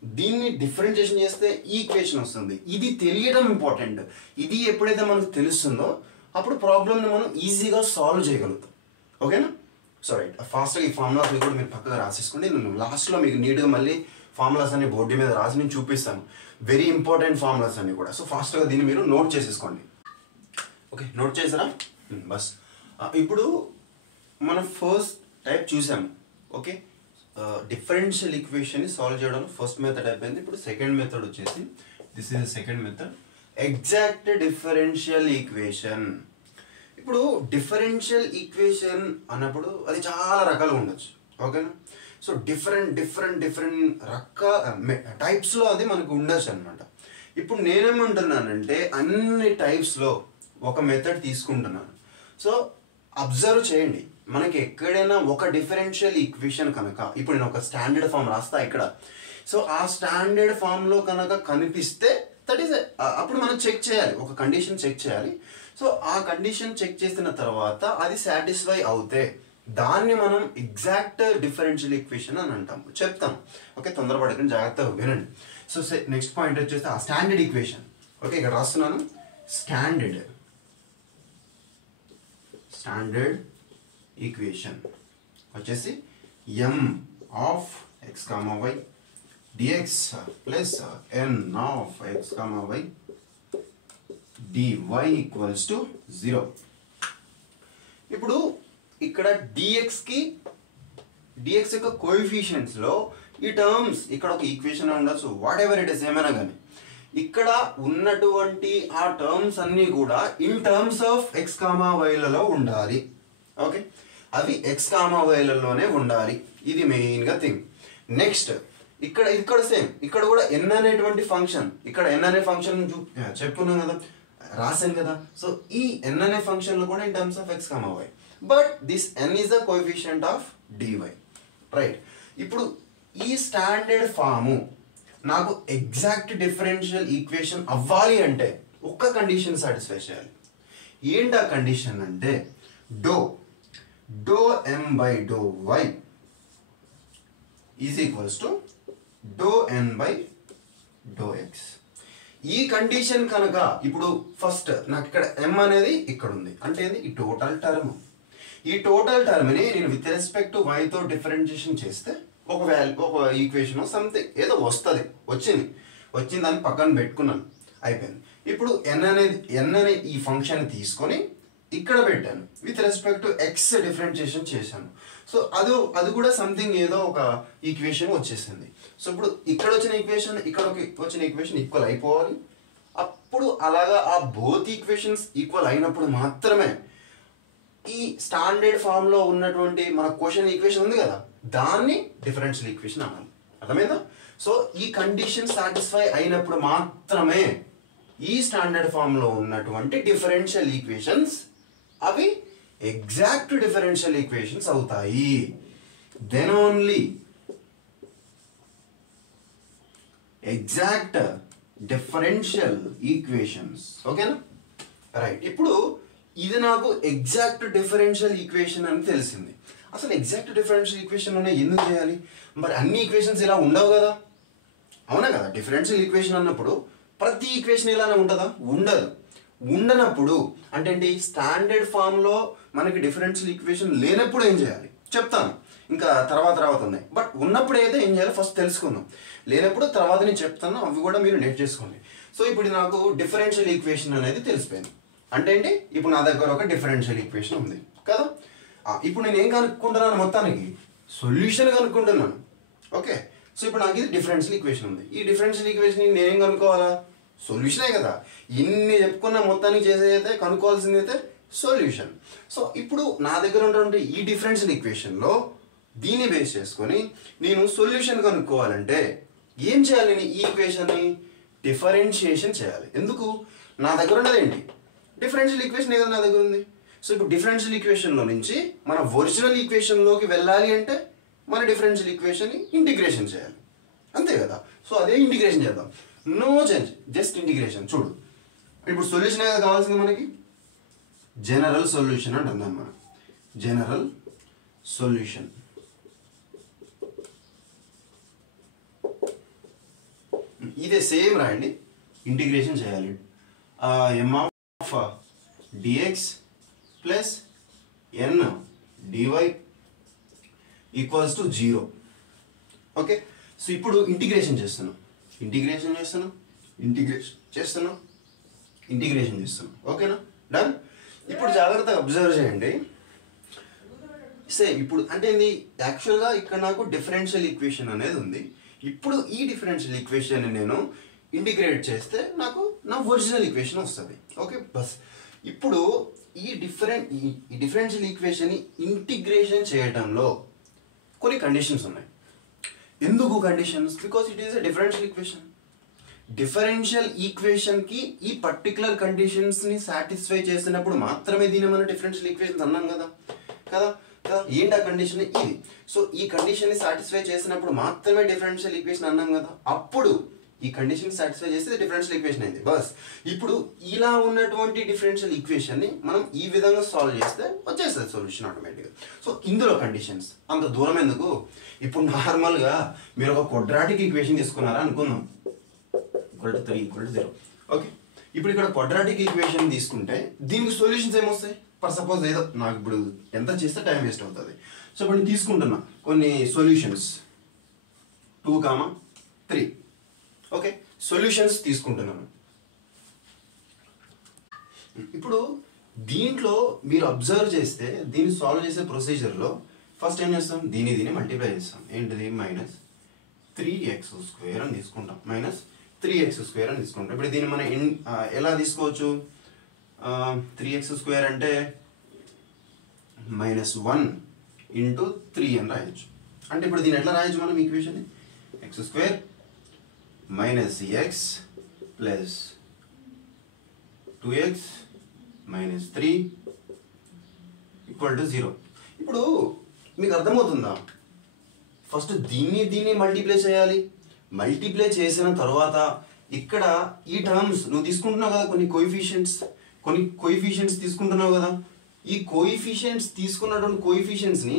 దీన్ని డిఫరెన్షియేషన్ చేస్తే ఈక్వేషన్ వస్తుంది. ఇది తెలియడం ఇంపార్టెంట్. ఇది ఎప్పుడైతే మనకు తెలుస్తుందో అప్పుడు ప్రాబ్లమ్ని మనం ఈజీగా సాల్వ్ చేయగలుగుతాం. ఓకేనా? సో రైట్, ఫాస్ట్గా ఈ ఫార్ములాస్ కూడా మీరు పక్కగా రాసేసుకోండి. నేను లాస్ట్లో మీకు నీట్గా మళ్ళీ ఫార్ములాస్ అన్ని బోర్డు మీద రాసి నేను చూపిస్తాను. వెరీ ఇంపార్టెంట్ ఫార్ములాస్ అన్ని కూడా. సో ఫాస్ట్గా దీన్ని మీరు నోట్ చేసేసుకోండి. ఓకే, నోట్ చేసారా? బస్. ఇప్పుడు మనం ఫస్ట్ టైప్ చూసాము. ఓకే, డిఫరెన్షియల్ ఈక్వేషన్ని సాల్వ్ చేయడం ఫస్ట్ మెథడ్ అయిపోయింది. ఇప్పుడు సెకండ్ మెథడ్ వచ్చేసి, this is second method, exact differential equation. ఇప్పుడు డిఫరెన్షియల్ ఈక్వేషన్ అన్నప్పుడు అది చాలా రకాలుగా ఉండొచ్చు. ఓకేనా? సో డిఫరెంట్ టైప్స్లో అది మనకు ఉండొచ్చు అనమాట. ఇప్పుడు నేనేమంటున్నానంటే అన్ని టైప్స్లో ఒక మెథడ్ తీసుకుంటున్నాను. సో అబ్జర్వ్ చేయండి, మనకి ఎక్కడైనా ఒక డిఫరెన్షియల్ ఈక్వేషన్ కనుక, ఇప్పుడు నేను ఒక స్టాండర్డ్ ఫామ్ రాస్తా ఇక్కడ. సో ఆ స్టాండర్డ్ ఫామ్లో కనుక కనిపిస్తే దట్ ఈస్, అప్పుడు మనం చెక్ చేయాలి, ఒక కండిషన్ చెక్ చేయాలి. సో ఆ కండిషన్ చెక్ చేసిన తర్వాత అది సాటిస్ఫై అవుతే దాన్ని మనం ఎగ్జాక్ట్ డిఫరెన్షియల్ ఈక్వేషన్ అని అంటాము. చెప్తాం. ఓకే, తొందరపడకండి, జాగ్రత్తగా వినండి. సో నెక్స్ట్ పాయింట్ వచ్చేసి ఆ స్టాండర్డ్ ఈక్వేషన్. ఓకే, ఇక్కడ రాస్తున్నాను, స్టాండర్డ్ ఈక్వేషన్ వచ్చేసి m of x, y dx plus n of x, y dy equals to 0. ఇప్పుడు ఇక్కడ dx యొక్క కోఎఫిషియెంట్స్లో ఈ టర్మ్స్, ఇక్కడ ఒక ఈక్వేషన్ ఉండొచ్చు, వాట్ ఎవర్ ఇట్ ఇస్, ఏమైనా కానీ ఇక్కడ ఉన్నటువంటి ఆ టర్మ్స్ అన్నీ కూడా ఇన్ టర్మ్స్ ఆఫ్ x, yలలో ఉండాలి. ఓకే, అవి x, yలలోనే ఉండాలి. ఇది మెయిన్గా థింగ్. నెక్స్ట్ ఇక్కడ సేమ్, ఇక్కడ కూడా n అనేటువంటి ఫంక్షన్, ఇక్కడ n అనే ఫంక్షన్ చెప్పుకున్నాం కదా, రాసాను కదా. సో ఈ n అనే ఫంక్షన్లో కూడా in terms of x, y, but this n is the coefficient of dy. Right, ఇప్పుడు ఈ స్టాండర్డ్ ఫాము నాకు ఎగ్జాక్ట్ డిఫరెన్షియల్ ఈక్వేషన్ అవ్వాలి అంటే ఒక్క కండిషన్ సాటిస్ఫై చేయాలి. ఏంటి ఆ కండిషన్ అంటే, doh m by doh y is equals to doh n by doh x. ఈ కండిషన్ కనుక, ఇప్పుడు ఫస్ట్ నాకు ఇక్కడ m అనేది ఇక్కడ ఉంది అంటే ఏంది, ఈ టోటల్ టర్మ్. ఈ టోటల్ టర్మ్ని నేను విత్ రెస్పెక్ట్ టు వైతో డిఫరెన్షియేషన్ చేస్తే ఒక ఈక్వేషన్ సంథింగ్ ఏదో వచ్చింది దాన్ని పక్కన పెట్టుకున్నాను, అయిపోయింది. ఇప్పుడు n అనే ఈ ఫంక్షన్ తీసుకొని ఇక్కడ పెట్టాను, with respect to X differentiation చేశాను. సో అది కూడా సంథింగ్ ఏదో ఒక ఈక్వేషన్ వచ్చేసింది. సో ఇప్పుడు ఇక్కడ వచ్చిన ఈక్వేషన్ ఇక్కడ వచ్చిన ఈక్వేషన్ ఈక్వల్ అయిపోవాలి. అప్పుడు అలాగా ఆ బోత్ ఈక్వేషన్స్ ఈక్వల్ అయినప్పుడు మాత్రమే ఈ స్టాండర్డ్ ఫామ్లో ఉన్నటువంటి మన క్వశ్చన్ ఈక్వేషన్ ఉంది కదా, దాన్ని డిఫరెన్షియల్ ఈక్వేషన్ అనాలి. అర్థమైందా? సో ఈ కండిషన్ సాటిస్ఫై అయినప్పుడు మాత్రమే ఈ స్టాండర్డ్ ఫామ్లో ఉన్నటువంటి డిఫరెన్షియల్ ఈక్వేషన్స్ అవి ఎగ్జాక్ట్ డిఫరెన్షియల్ ఈక్వేషన్స్ అవుతాయి. Then only exact differential equations. ఓకేనా? రైట్, ఇప్పుడు ఇది నాకు ఎగ్జాక్ట్ డిఫరెన్షియల్ ఈక్వేషన్ అని తెలిసింది. అసలు ఎగ్జాక్ట్ డిఫరెన్షియల్ ఈక్వేషన్ అనే ఎందుకు చేయాలి? మరి అన్ని ఈక్వేషన్స్ ఇలా ఉండవు కదా, అవునా కదా? డిఫరెన్షియల్ ఈక్వేషన్ అన్నప్పుడు ప్రతి ఈక్వేషన్ ఇలానే ఉంటుందా? ఉండదు. ఉండనప్పుడు అంటే ఏంటి, స్టాండర్డ్ ఫామ్లో మనకి డిఫరెన్షియల్ ఈక్వేషన్ లేనప్పుడు ఏం చేయాలి చెప్తాను, ఇంకా తర్వాత ఉన్నాయి. బట్ ఉన్నప్పుడు అయితే ఏం చేయాలో ఫస్ట్ తెలుసుకుందాం. లేనప్పుడు తర్వాత నేను చెప్తాను, అవి కూడా మీరు నెట్ చేసుకోండి. సో ఇప్పుడు నాకు డిఫరెన్షియల్ ఈక్వేషన్ అనేది తెలిసిపోయింది. అంటే ఏంటి, ఇప్పుడు నా దగ్గర ఒక డిఫరెన్షియల్ ఈక్వేషన్ ఉంది కదా. ఇప్పుడు నేను ఏం కనుక్కుంటున్నాను, మొత్తానికి సొల్యూషన్ కనుక్కుంటున్నాను. ఓకే, సో ఇప్పుడు నాకు ఇది డిఫరెన్షియల్ ఈక్వేషన్ ఉంది. ఈ డిఫరెన్షియల్ ఈక్వేషన్ నేనేం కనుక్కోవాలా, సొల్యూషనే కదా. ఇన్ని చెప్పుకున్న మొత్తానికి చేసేదైతే కనుక్కోవాల్సింది అయితే సొల్యూషన్. సో ఇప్పుడు నా దగ్గర ఉన్నటువంటి ఈ డిఫరెన్షియల్ ఈక్వేషన్లో దీన్ని బేస్ చేసుకొని నేను సొల్యూషన్ కనుక్కోవాలంటే ఏం చేయాలి, నేను ఈ ఈక్వేషన్ని డిఫరెన్షియేషన్ చేయాలి. ఎందుకు, నా దగ్గర ఉన్నది ఏంటి, డిఫరెన్షియల్ ఈక్వేషన్ ఏదో నా దగ్గర ఉంది. సో ఇప్పుడు డిఫరెన్షియల్ ఈక్వేషన్లో నుంచి మన ఒరిజినల్ ఈక్వేషన్లోకి వెళ్ళాలి అంటే మన డిఫరెన్షియల్ ఈక్వేషన్ని ఇంటిగ్రేషన్ చేయాలి, అంతే కదా. సో అదే ఇంటిగ్రేషన్ చేద్దాం, నో చేంజ్, జస్ట్ ఇంటిగ్రేషన్. చూడు ఇప్పుడు సొల్యూషన్ ఏదో కావాల్సింది మనకి, జనరల్ సొల్యూషన్ అంటాం మనం, జనరల్ సొల్యూషన్. ఇదే సేమ్ రాయండి, ఇంటిగ్రేషన్ చేయాలి. M of dx plus N dy equals to 0. Okay, so ఇప్పుడు ఇంటిగ్రేషన్ చేస్తున్నాం. ఓకేనా, డన్. ఇప్పుడు జాగ్రత్తగా అబ్జర్వ్ చేయండి. ఇప్పుడు అంటే ఇది యాక్చువల్గా ఇక్కడ నాకు డిఫరెన్షియల్ ఈక్వేషన్ అనేది ఉంది. ఇప్పుడు ఈ డిఫరెన్షియల్ ఈక్వేషన్ నేను ఇంటిగ్రేట్ చేస్తే నాకు నా ఒరిజినల్ ఈక్వేషన్ వస్తుంది. ఓకే, బస్ ఇప్పుడు ఈ డిఫరెన్షియల్ ఈక్వేషన్ ఇంటిగ్రేషన్ చేయడంలో కొన్ని కండిషన్స్ ఉన్నాయి. ఎందుకు conditions, because it is a differential equation. Differential ఈక్వేషన్కి ఈ పర్టికులర్ కండిషన్స్ని సాటిస్ఫై చేసినప్పుడు మాత్రమే దీన్ని మనం డిఫరెన్షియల్ ఈక్వేషన్స్ అన్నాం కదా. ఏంటి ఆ కండిషన్, ఇది. సో ఈ కండిషన్ని సాటిస్ఫై చేసినప్పుడు మాత్రమే డిఫరెన్షియల్ ఈక్వేషన్ అన్నాం కదా. అప్పుడు ఈ కండిషన్ సాటిస్ఫై చేస్తే డిఫరెన్షియల్ ఈక్వేషన్ అయింది. బస్ ఇప్పుడు ఇలా ఉన్నటువంటి డిఫరెన్షియల్ ఈక్వేషన్ని మనం ఈ విధంగా సాల్వ్ చేస్తే వచ్చేస్తుంది సొల్యూషన్ ఆటోమేటిక్గా. సో ఇందులో కండిషన్స్ అంత దూరం ఎందుకు, ఇప్పుడు నార్మల్గా మీరు ఒక క్వాడ్రాటిక్ ఈక్వేషన్ తీసుకున్నారా అనుకుందాం, =3 ఓకే, ఇప్పుడు ఇక్కడ క్వాడ్రాటిక్ ఈక్వేషన్ తీసుకుంటే దీనికి సొల్యూషన్స్ ఏమొస్తాయి, ఫర్ సపోజ్ ఏదో నాకు ఇప్పుడు ఎంత చేస్తే టైం వేస్ట్ అవుతుంది. సో ఇప్పుడు నేను తీసుకుంటున్నా కొన్ని సొల్యూషన్స్ 2, 3. ఓకే, సొల్యూషన్స్ తీసుకుంటున్నాను. ఇప్పుడు దీంట్లో మీరు అబ్జర్వ్ చేస్తే దీన్ని సాల్వ్ చేసే ప్రొసీజర్లో ఫస్ట్ ఏం చేస్తాం, దీన్ని మల్టిప్లై చేస్తాం. ఏంటిది, -3x² అని తీసుకుంటాం, -3x² అని తీసుకుంటాం. ఇప్పుడు దీన్ని మనం ఎలా తీసుకోవచ్చు, 3x² అంటే -1 × 3 అని రాయొచ్చు. అంటే ఇప్పుడు దీన్ని ఎట్లా రాయొచ్చు మనం equation, x² - x plus 2x - 3 = 0. ఇప్పుడు మీకు అర్థమవుతుందా, ఫస్ట్ దీన్ని మల్టిప్లై చేయాలి. మల్టిప్లై చేసిన తర్వాత ఇక్కడ ఈ టర్మ్స్ నువ్వు తీసుకుంటున్నావు కదా, కొన్ని కోఎఫిషియెంట్స్ తీసుకుంటున్నావు కదా. ఈ కోఎఫిషియెంట్స్ తీసుకున్నటువంటి కోఎఫిషియెంట్స్ని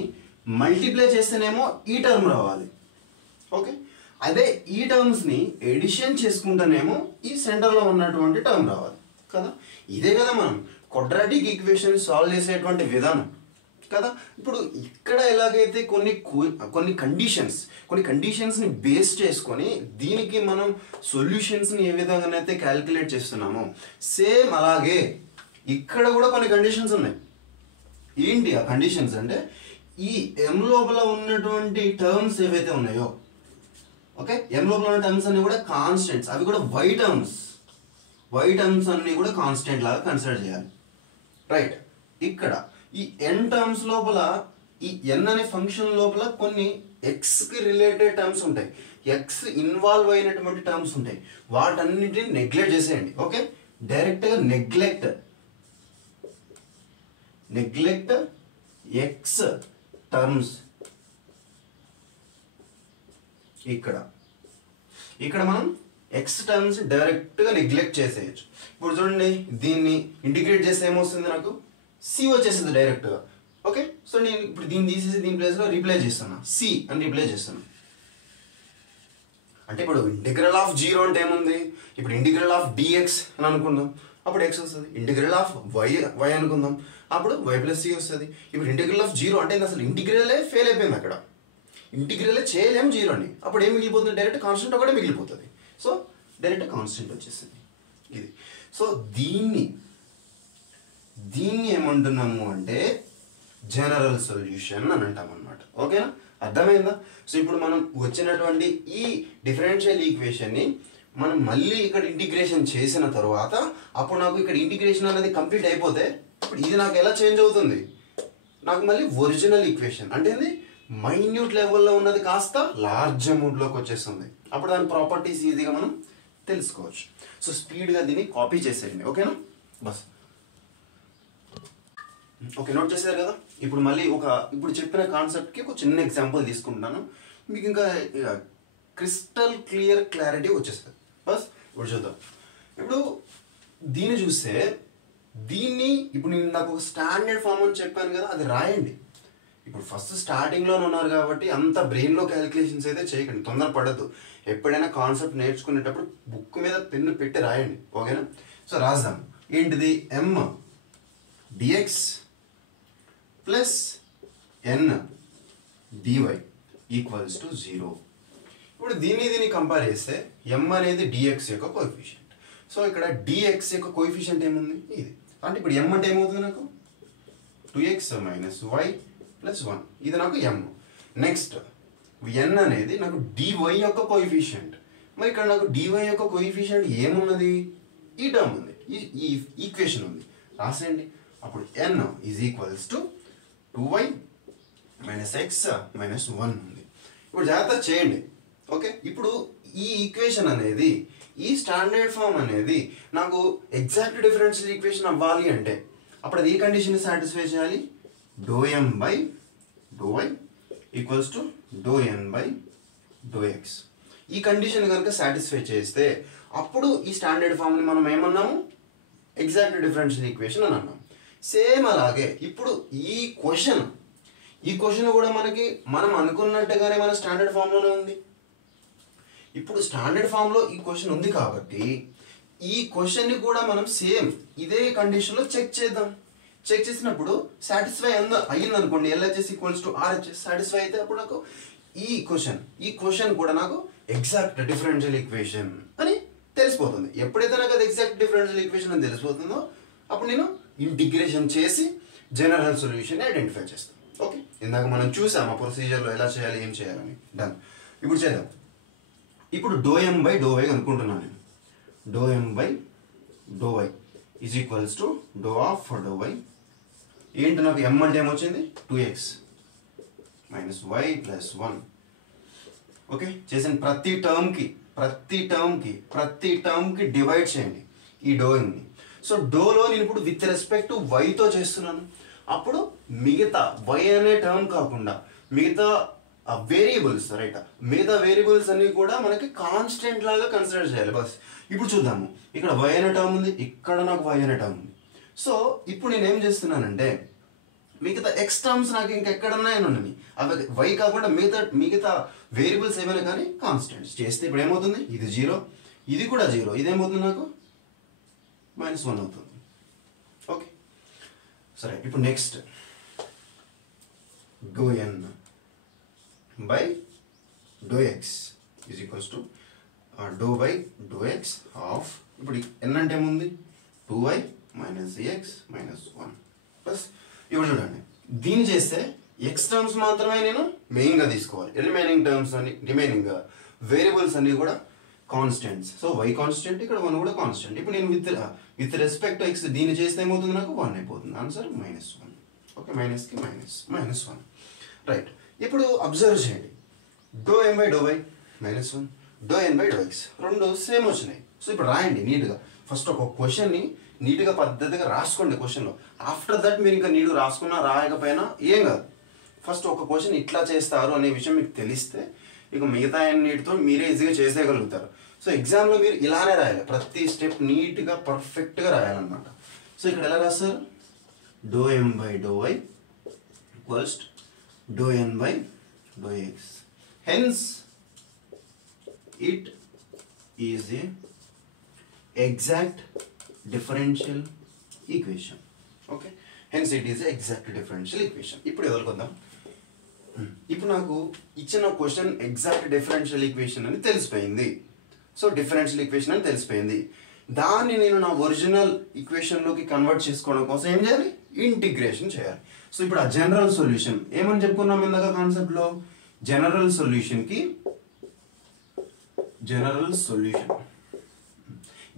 మల్టిప్లై చేస్తేనేమో ఈ టర్మ్ రావాలి. ఓకే, అదే ఈ టర్మ్స్ని ఎడిషన్ చేసుకుంటేనేమో ఈ సెంటర్లో ఉన్నటువంటి టర్మ్ రావాలి కదా. ఇదే కదా మనం క్వాడ్రాటిక్ ఈక్వేషన్ సాల్వ్ చేసేటువంటి విధానం కదా. ఇప్పుడు ఇక్కడ ఎలాగైతే కొన్ని కండిషన్స్ని బేస్ చేసుకొని దీనికి మనం సొల్యూషన్స్ని ఏ విధంగానైతే క్యాలిక్యులేట్ చేస్తున్నామో సేమ్ అలాగే ఇక్కడ కూడా కొన్ని కండిషన్స్ ఉన్నాయి. ఏంటి ఆ కండిషన్స్ అంటే, ఈ ఎం లోపల ఉన్నటువంటి టర్మ్స్ ఏవైతే ఉన్నాయో, ఓకే, ఎం లోపల ఉన్న టర్మ్స్ అన్ని కూడా కాన్స్టెంట్స్, అవి కూడా వై టర్మ్స్ అన్ని కూడా కాన్స్టెంట్ లాగా కన్సిడర్ చేయాలి. రైట్, ఇక్కడ ఈ ఎన్ టర్మ్స్ లోపల ఈ ఎన్ అనే ఫంక్షన్ లోపల కొన్ని ఎక్స్కి రిలేటెడ్ టర్మ్స్ ఉంటాయి, ఎక్స్ ఇన్వాల్వ్ అయినటువంటి టర్మ్స్ ఉంటాయి. వాటన్నిటిని నెగ్లెక్ట్ చేసేయండి. ఓకే, డైరెక్ట్గా నెగ్లెక్ట్ ఎక్స్ టర్మ్స్. ఇక్కడ మనం ఎక్స్ టర్మ్స్ డైరెక్ట్గా నెగ్లెక్ట్ చేసేయచ్చు. ఇప్పుడు చూడండి, దీన్ని ఇంటిగ్రేట్ చేస్తే ఏమొస్తుంది, నాకు సి వచ్చేసింది డైరెక్ట్గా. ఓకే, సో నేను ఇప్పుడు దీన్ని తీసేసి దీని ప్లేస్లో రీప్లేస్ చేస్తాను, సి అని రీప్లేస్ చేస్తాను. అంటే ఇప్పుడు ఇంటిగ్రల్ ఆఫ్ 0 అంటే ఏముంది, ఇప్పుడు ఇంటిగ్రల్ ఆఫ్ dx అని అనుకుందాం. అప్పుడు ఎక్స్ వస్తుంది. ఇంటిగ్రల్ ఆఫ్ వై అనుకుందాం, అప్పుడు వై ప్లస్ సి వస్తుంది. ఇప్పుడు ఇంటిగ్రల్ ఆఫ్ జీరో అంటే అసలు ఇంటిగ్రలే ఫెయిల్ అయిపోయింది, అక్కడ ఇంటిగ్రలే చేయలేము జీరోని. అప్పుడు ఏం మిగిలిపోతుంది, డైరెక్ట్ కాన్స్టెంట్ ఒకటే మిగిలిపోతుంది. సో డైరెక్ట్ కాన్స్టెంట్ వచ్చేసింది ఇది. సో దీన్ని ఏమంటున్నాము అంటే జనరల్ సొల్యూషన్ అని అంటాం అనమాట. ఓకేనా, అర్థమైందా? సో ఇప్పుడు మనం వచ్చినటువంటి ఈ డిఫరెన్షియల్ ఈక్వేషన్ని మనం మళ్ళీ ఇక్కడ ఇంటిగ్రేషన్ చేసిన తర్వాత అప్పుడు నాకు ఇక్కడ ఇంటిగ్రేషన్ అనేది కంప్లీట్ అయిపోతే ఇప్పుడు ఇది నాకు ఎలా చేంజ్ అవుతుంది, నాకు మళ్ళీ ఒరిజినల్ ఈక్వేషన్ అంటే ఏంది మైన్యూట్ లెవెల్లో ఉన్నది కాస్త లార్జ్ అమౌంట్లోకి వచ్చేస్తుంది. అప్పుడు దాని ప్రాపర్టీస్ ఈజీగా మనం తెలుసుకోవచ్చు. సో స్పీడ్గా దీన్ని కాపీ చేసేయండి. ఓకేనా, బస్ ఓకే, నోట్ చేశారు కదా. ఇప్పుడు మళ్ళీ ఇప్పుడు చెప్పిన కాన్సెప్ట్కి ఒక చిన్న ఎగ్జాంపుల్ తీసుకుంటున్నాను, మీకు ఇంకా క్రిస్టల్ క్లారిటీ వచ్చేస్తుంది. బస్ ఇప్పుడు చూద్దాం. ఇప్పుడు దీన్ని చూస్తే ఇప్పుడు నేను నాకు ఒక స్టాండర్డ్ ఫామ్ అని చెప్పాను కదా, అది రాయండి. ఇప్పుడు ఫస్ట్ స్టార్టింగ్లోనే ఉన్నారు కాబట్టి అంత బ్రెయిన్లో క్యాలిక్యులేషన్స్ అయితే చేయకండి, తొందరపడద్దు. ఎప్పుడైనా కాన్సెప్ట్ నేర్చుకునేటప్పుడు బుక్ మీద పెన్ను పెట్టి రాయండి. ఓకేనా, సో రాద్దాం. ఏంటిది, m dx plus n dy equals to 0. ఇప్పుడు దీన్ని కంపేర్ చేస్తే m అనేది dx యొక్క కోఎఫిషియంట్. సో ఇక్కడ dx యొక్క కోఎఫిషియంట్ ఏముంది, ఇది అంటే ఇప్పుడు m అంటే ఏమవుతుంది నాకు 2x మైనస్ y ప్లస్ 1, ఇది నాకు m. నెక్స్ట్ n అనేది నాకు dy యొక్క కోఎఫిషియంట్. మరి ఇక్కడ నాకు dy యొక్క కోఎఫిషియంట్ ఏమున్నది, ఈ టర్మ్ ఉంది, ఈ ఈక్వేషన్ ఉంది, రాసేయండి. అప్పుడు n is equals to 2y minus x minus 1 ఉంది. ఇప్పుడు జాగ్రత్త చేయండి. ఓకే, ఇప్పుడు ఈ ఈక్వేషన్ అనేది, ఈ స్టాండర్డ్ ఫామ్ అనేది నాకు ఎగ్జాక్ట్ డిఫరెన్షియల్ ఈక్వేషన్ అవ్వాలి అంటే అప్పుడు అది ఏ కండిషన్ సాటిస్ఫై చేయాలి, ∂m/∂y ఈక్వల్స్ టు ∂n/∂x. ఈ కండిషన్ కనుక సాటిస్ఫై చేస్తే అప్పుడు ఈ స్టాండర్డ్ ఫామ్ని మనం ఏమన్నాము, ఎగ్జాక్ట్ డిఫరెన్షియల్ ఈక్వేషన్ అని అన్నాం. సేమ్ అలాగే ఇప్పుడు ఈ క్వశ్చన్ కూడా మనం అనుకున్నట్టుగానే మన స్టాండర్డ్ ఫామ్లోనే ఉంది. ఇప్పుడు స్టాండర్డ్ ఫామ్లో ఈ క్వశ్చన్ ఉంది కాబట్టి ఈ క్వశ్చన్ని కూడా మనం సేమ్ ఇదే కండిషన్లో చెక్ చేద్దాం. చెక్ చేసినప్పుడు సాటిస్ఫై అయ్యింది అనుకోండి, LHS equals to RHS satisfy అయితే అప్పుడు నాకు ఈ క్వశ్చన్ కూడా నాకు ఎగ్జాక్ట్ డిఫరెన్షియల్ ఈక్వేషన్ అని తెలిసిపోతుంది. ఎప్పుడైతే నాకు అది ఎగ్జాక్ట్ డిఫరెన్షియల్ ఈక్వేషన్ అని తెలిసిపోతుందో అప్పుడు నేను ఇంటిగ్రేషన్ చేసి జనరల్ సొల్యూషన్ ఐడెంటిఫై చేస్తాను. ఓకే, ఇందాక మనం చూసాం ఆ ప్రొసీజర్లో ఎలా చేయాలి, ఏం చేయాలని. డన్. ఇప్పుడు చేద్దాం. ఇప్పుడు ∂m/∂y అనుకుంటున్నాను నేను. ∂m/∂y is equals to ∂of/∂y. ఏంటి నాకు m అంటే ఏమొచ్చింది, 2x minus y plus 1. Okay, చేసిన ప్రతి టర్మ్కి డివైడ్ చేయండి ఈ డోని. సో డోలో నేను ఇప్పుడు విత్ రెస్పెక్ట్ టు వైతో చేస్తున్నాను. అప్పుడు మిగతా వై అనే టర్మ్ కాకుండా మిగతా వేరియబుల్స్, రైట్, మిగతా వేరియబుల్స్ అన్ని కూడా మనకి కాన్స్టెంట్ లాగా కన్సిడర్ చేయాలి. బస్ ఇప్పుడు చూద్దాము. ఇక్కడ వై అనే టర్మ్ ఉంది, ఇక్కడ నాకు వై అనే టర్మ్ ఉంది. సో ఇప్పుడు నేను ఏం చేస్తున్నానంటే మిగతా ఎక్స్ టర్మ్స్ నాకు ఇంకెక్కడన్నా ఉన్నాయి, అవి వై కాకుండా మిగతా వేరియబుల్స్ ఏమైనా కానీ కాన్స్టెంట్స్ చేస్తే ఇప్పుడు ఏమవుతుంది, ఇది 0, ఇది కూడా 0, ఇదేమవుతుంది నాకు -1 అవుతుంది. ఓకే, సరే. ఇప్పుడు next ∂n/∂x is equals to ∂y/∂x of, ఇప్పుడు n అంటే ఏముంది 2y minus x minus 1 plus. ఇప్పుడు చూడండి, దీన్ని చేస్తే ఎక్స్ టర్మ్స్ మాత్రమే నేను మెయిన్గా తీసుకోవాలి, రిమైనింగ్ వేరియబుల్స్ అన్నీ కూడా కాన్స్టెంట్స్. సో y కాన్స్టెంట్, ఇక్కడ 1 కూడా కాన్స్టెంట్. ఇప్పుడు నేను విత్ రెస్పెక్ట్ టు ఎక్స్ దీన్ని చేస్తే ఏమవుతుంది, నాకు 1 అయిపోతుంది. ఆన్సర్ -1. ఓకే, మైనస్కి -1. రైట్. ఇప్పుడు అబ్జర్వ్ చేయండి, ∂m/∂y -1, ∂n/∂x రెండు సేమ్ వచ్చినాయి. సో ఇప్పుడు రాయండి నీట్గా. ఫస్ట్ ఒక క్వశ్చన్ని నీట్గా పద్ధతిగా రాసుకోండి క్వశ్చన్లో. ఆఫ్టర్ దట్ మీరు ఇంకా నీట్గా రాసుకున్నా రాయకపోయినా ఏం కాదు. ఫస్ట్ ఒక క్వశ్చన్ ఇట్లా చేస్తారు అనే విషయం మీకు తెలిస్తే ఇక మిగతా అన్నిటితో మీరే ఈజీగా చేసేయగలుగుతారు. సో ఎగ్జామ్లో మీరు ఇలానే రాయాలి, ప్రతి స్టెప్ నీట్గా పర్ఫెక్ట్గా రాయాలన్నమాట. సో ఇక్కడ ఎలా రాస్తారు, ∂m/∂y equals ∂n/∂x. Hence it is a exact differential equation. Okay, hence it is exact differential equation. ఇప్పుడు ఎదుర్కొందాం. ఇప్పుడు నాకు ఇచ్చిన క్వశ్చన్ ఎగ్జాక్ట్ డిఫరెన్షియల్ ఈక్వేషన్ అని తెలిసిపోయింది. సో డిఫరెన్షియల్ ఈక్వేషన్ అని తెలిసిపోయింది. దాన్ని నేను నా ఒరిజినల్ ఈక్వేషన్లోకి కన్వర్ట్ చేసుకోవడం కోసం ఏం చేయాలి? ఇంటిగ్రేషన్ చేయాలి. సో ఇప్పుడు ఆ జనరల్ సొల్యూషన్ ఏమని చెప్పుకున్నాం ఇందాక కాన్సెప్ట్లో? జనరల్ సొల్యూషన్కి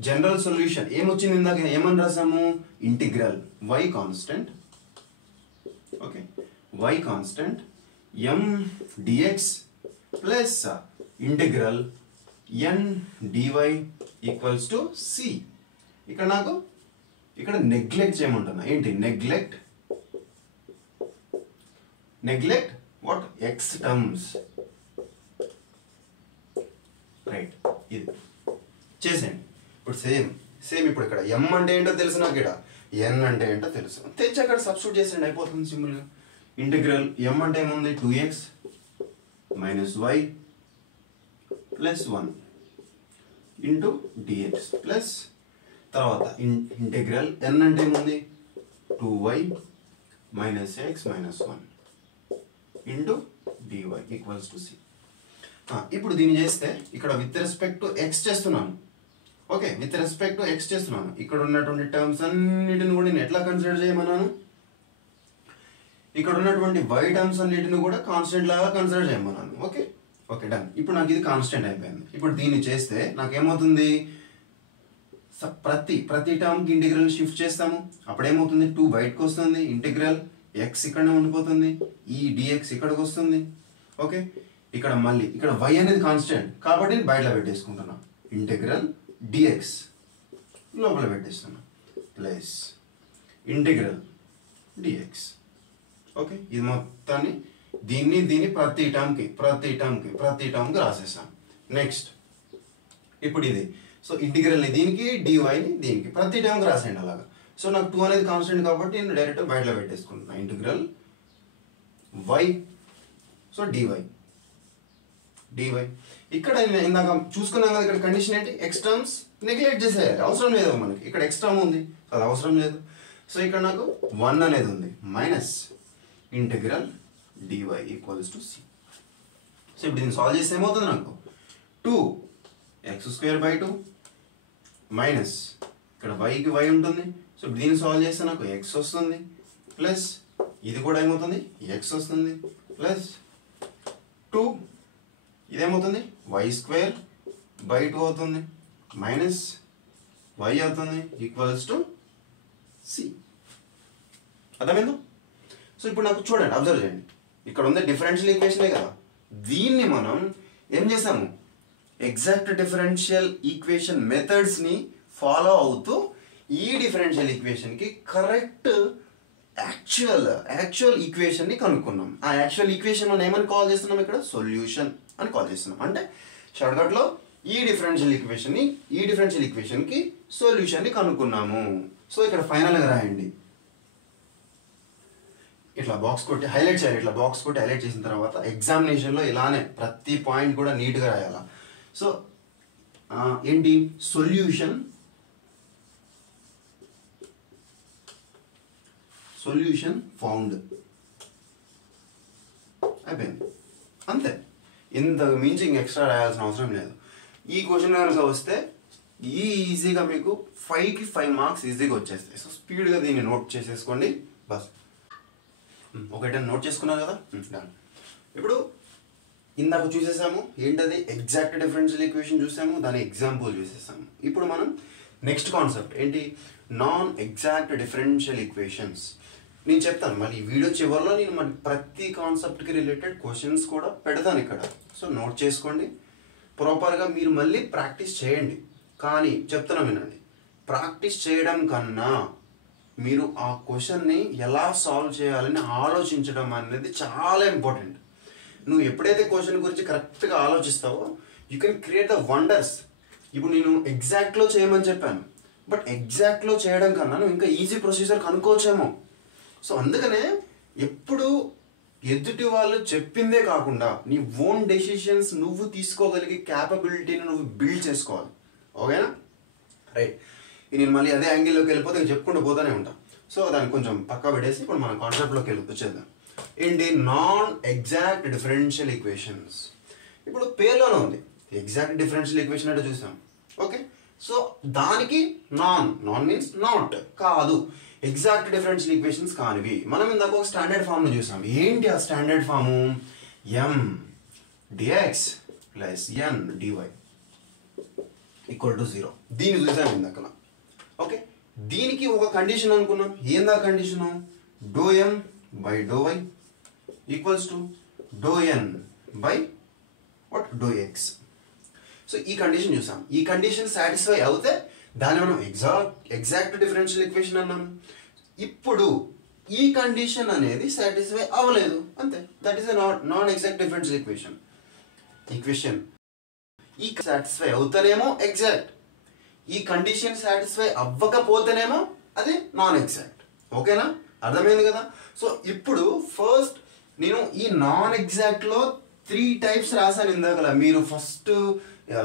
జనరల్ సొల్యూషన్ ఏమొచ్చింది ఇందాక? ఏమని రాసాము? Integral y constant, okay, y constant m dx plus integral n dy equals to c. ఇక్కడ నాకు ఇక్కడ నెగ్లెక్ట్ చేయమంటున్నా. ఏంటి neglect? What? x terms. Right, ఇది చేసేయండి. ఇప్పుడు సేమ్ ఇప్పుడు ఇక్కడ m అంటే ఏంటో తెలుసు నాకు, ఇక్కడ n అంటే ఏంటో తెలుసు. తెచ్చి అక్కడ సబ్స్టిట్యూట్ చేసేయండి, అయిపోతుంది సింపుల్గా. ఇంటిగ్రల్ m అంటే ఏముంది? 2x minus y plus 1 into dx plus తర్వాత ఇంటిగ్రల్ n అంటే ఏముంది? 2y minus x minus 1 into dy equals to c. ఇప్పుడు దీన్ని చేస్తే ఇక్కడ విత్ రెస్పెక్ట్ టు x చేస్తున్నాను. Okay, with respect to x చేస్తున్నాను. ఇక్కడ ఉన్నటువంటి టర్మ్స్ అన్నిటిని కూడా నేను ఎట్లా కన్సిడర్ చేయమన్నాను? ఇక్కడ ఉన్నటువంటి y టర్మ్స్ అన్నిటిని కూడా కాన్స్టెంట్ లాగా కన్సిడర్ చేయమన్నాను. Okay okay, done. ఇప్పుడు నాకు ఇది కాన్స్టెంట్ అయిపోయింది. ఇప్పుడు దీన్ని చేస్తే నాకేమవుతుంది? ప్రతి టర్మ్కి ఇంటిగ్రల్ షిఫ్ట్ చేస్తాము. అప్పుడేమవుతుంది? 2 బయటకు వస్తుంది. ఇంటిగ్రల్ x ఇక్కడనే ఉండిపోతుంది. ఈ dx ఇక్కడికి వస్తుంది. ఓకే, ఇక్కడ మళ్ళీ ఇక్కడ y అనేది కాన్స్టెంట్ కాబట్టి నేను బయటలో పెట్టేసుకుంటున్నా. ఇంటిగ్రల్ dx లోపల పెట్టేస్తున్నా ప్లస్ ఇంటిగ్రల్ dx. ఓకే, ఇది మొత్తాన్ని దీన్ని ప్రతి టర్మ్కి రాసేసాం. నెక్స్ట్ ఇప్పుడు ఇది సో ఇంటిగ్రల్ని దీనికి, dyని దీనికి, ప్రతి టర్మ్కి రాసేయండి అలాగా. సో నాకు 2 అనేది కాన్స్టెంట్ కాబట్టి నేను డైరెక్ట్ బయటలో పెట్టేసుకుంటున్నా. Integral y, so dy. ఇక్కడ ఇందాక చూసుకున్నాం కదా, ఇక్కడ కండిషన్ ఏంటి? x టర్మ్స్ నెగ్లెక్ట్ చేసేయాలి, అవసరం లేదు మనకి. ఇక్కడ x టర్మ్ ఉంది, అది అవసరం లేదు. సో ఇక్కడ నాకు 1 అనేది ఉంది minus integral dy equals to c. So ఇప్పుడు దీన్ని సాల్వ్ చేస్తే ఏమవుతుంది? నాకు 2x² 2 మైనస్ ఇక్కడ yకి y ఉంటుంది. సో ఇప్పుడు దీన్ని సాల్వ్ చేస్తే నాకు x వస్తుంది ప్లస్ ఇది కూడా ఏమవుతుంది? x వస్తుంది ప్లస్ 2 ఇదేమవుతుంది? y² 2 అవుతుంది మైనస్ y అవుతుంది ఈక్వల్స్ టు c. అర్థమైందా? సో ఇప్పుడు నాకు చూడండి, అబ్జర్వ్ చేయండి, ఇక్కడ ఉంది డిఫరెన్షియల్ ఈక్వేషనే కదా. దీన్ని మనం ఏం చేసాము? ఎగ్జాక్ట్ డిఫరెన్షియల్ ఈక్వేషన్ మెథడ్స్ని ఫాలో అవుతూ ఈ డిఫరెన్షియల్ ఈక్వేషన్కి కరెక్ట్ యాక్చువల్ ఈక్వేషన్ని కనుక్కున్నాం. ఆ యాక్చువల్ ఈక్వేషన్ మనం ఏమని కాల్ చేస్తున్నాం? ఇక్కడ సొల్యూషన్ అని కాల్ చేస్తున్నాం. అంటే షార్ట్కట్లో ఈ డిఫరెన్షియల్ ఈక్వేషన్కి సొల్యూషన్ని కనుక్కున్నాము. సో ఇక్కడ ఫైనల్గా రాయండి, ఇట్లా బాక్స్ కొట్టి హైలైట్ చేయాలి. ఇట్లా బాక్స్ కొట్టి హైలైట్ చేసిన తర్వాత ఎగ్జామినేషన్లో ఇలానే ప్రతి పాయింట్ కూడా నీట్గా రాయాలి. సో ఏంటి? సొల్యూషన్ ఫౌండ్ అయిపోయింది, అంతే. ఇంత మించి ఇంక ఎక్స్ట్రా రాయాల్సిన అవసరం లేదు. ఈ క్వశ్చన్ కనుక వస్తే ఈజీగా మీకు 5కి 5 మార్క్స్ ఈజీగా వచ్చేస్తాయి. సో స్పీడ్గా దీన్ని నోట్ చేసేసుకోండి బస్. ఒకటే నోట్ చేసుకున్నారు కదా, డన్. ఇప్పుడు ఇందాక చూసేసాము ఏంటది? ఎగ్జాక్ట్ డిఫరెన్షియల్ ఈక్వేషన్ చూసాము, దాని ఎగ్జాంపుల్ చూసేసాము. ఇప్పుడు మనం నెక్స్ట్ కాన్సెప్ట్ ఏంటి? Non exact differential equations. నేను చెప్తాను మళ్ళీ ఈ వీడియో చివరిలో. నేను మరి ప్రతి కాన్సెప్ట్కి రిలేటెడ్ క్వశ్చన్స్ కూడా పెడతాను ఇక్కడ. సో నోట్ చేసుకోండి ప్రాపర్గా. మీరు మళ్ళీ ప్రాక్టీస్ చేయండి. కానీ చెప్తున్నా వినండి, ప్రాక్టీస్ చేయడం కన్నా మీరు ఆ క్వశ్చన్ని ఎలా సాల్వ్ చేయాలని ఆలోచించడం అనేది చాలా ఇంపార్టెంట్. నువ్వు ఎప్పుడైతే క్వశ్చన్ గురించి కరెక్ట్గా ఆలోచిస్తావో you can create the wonders. ఇప్పుడు నేను ఎగ్జాక్ట్లో చేయమని చెప్పాను, బట్ ఎగ్జాక్ట్లో చేయడం కన్నా నువ్వు ఇంకా ఈజీ ప్రొసీజర్ కనుక్కోవచ్చేమో. సో అందుకనే ఎప్పుడు ఎదుటి వాళ్ళు చెప్పిందే కాకుండా నీ ఓన్ డెసిషన్స్ నువ్వు తీసుకోగలిగే క్యాపబిలిటీని నువ్వు బిల్డ్ చేసుకోవాలి. ఓకేనా? రైట్. నేను మళ్ళీ అదే యాంగిల్లోకి వెళ్ళిపోతే చెప్పుకుంటూ పోతూనే ఉంటాను. సో దాన్ని కొంచెం పక్కా పెట్టేసి ఇప్పుడు మన కాన్సెప్ట్లోకి వచ్చేద్దాం. ఏంటి? Non exact differential equations. ఇప్పుడు పేర్లోనే ఉంది ఎగ్జాక్ట్ డిఫరెన్షియల్ ఈక్వేషన్ అంటే చూసాం. ఓకే, సో దానికి నాన్ మీన్స్ నాట్, కాదు, ఎగ్జాక్ట్ డిఫరెన్షియల్ ఈక్వేషన్స్ కానివి. మనం ఇందాక ఒక స్టాండర్డ్ ఫామ్ను చూసాం. ఏంటి ఆ standard form? m dx plus n dy equal to 0. దీన్ని చూసాం ఇందాక. ఓకే, దీనికి ఒక కండిషన్ అనుకున్నాం. ఏందా condition? ∂m by ∂y equals to ∂n by ∂x. So ఈ కండిషన్ చూసాం. ఈ కండిషన్ సాటిస్ఫై అవుతే దాన్ని మనం ఎగ్జాక్ట్ డిఫరెన్షియల్ ఈక్వేషన్ అన్నాం. ఇప్పుడు ఈ కండిషన్ అనేది సాటిస్ఫై అవ్వలేదు అంతే, that is non exact differential equation. ఈ సాటిస్ఫై అవుతానేమో ఎగ్జాక్ట్, ఈ కండిషన్ సాటిస్ఫై అవ్వకపోతేనేమో అది నాన్ ఎగ్జాక్ట్. ఓకేనా? అర్థమైంది కదా? సో ఇప్పుడు ఫస్ట్ నేను ఈ నాన్ ఎగ్జాక్ట్లో 3 టైప్స్ రాశాను ఇందాక. మీరు ఫస్ట్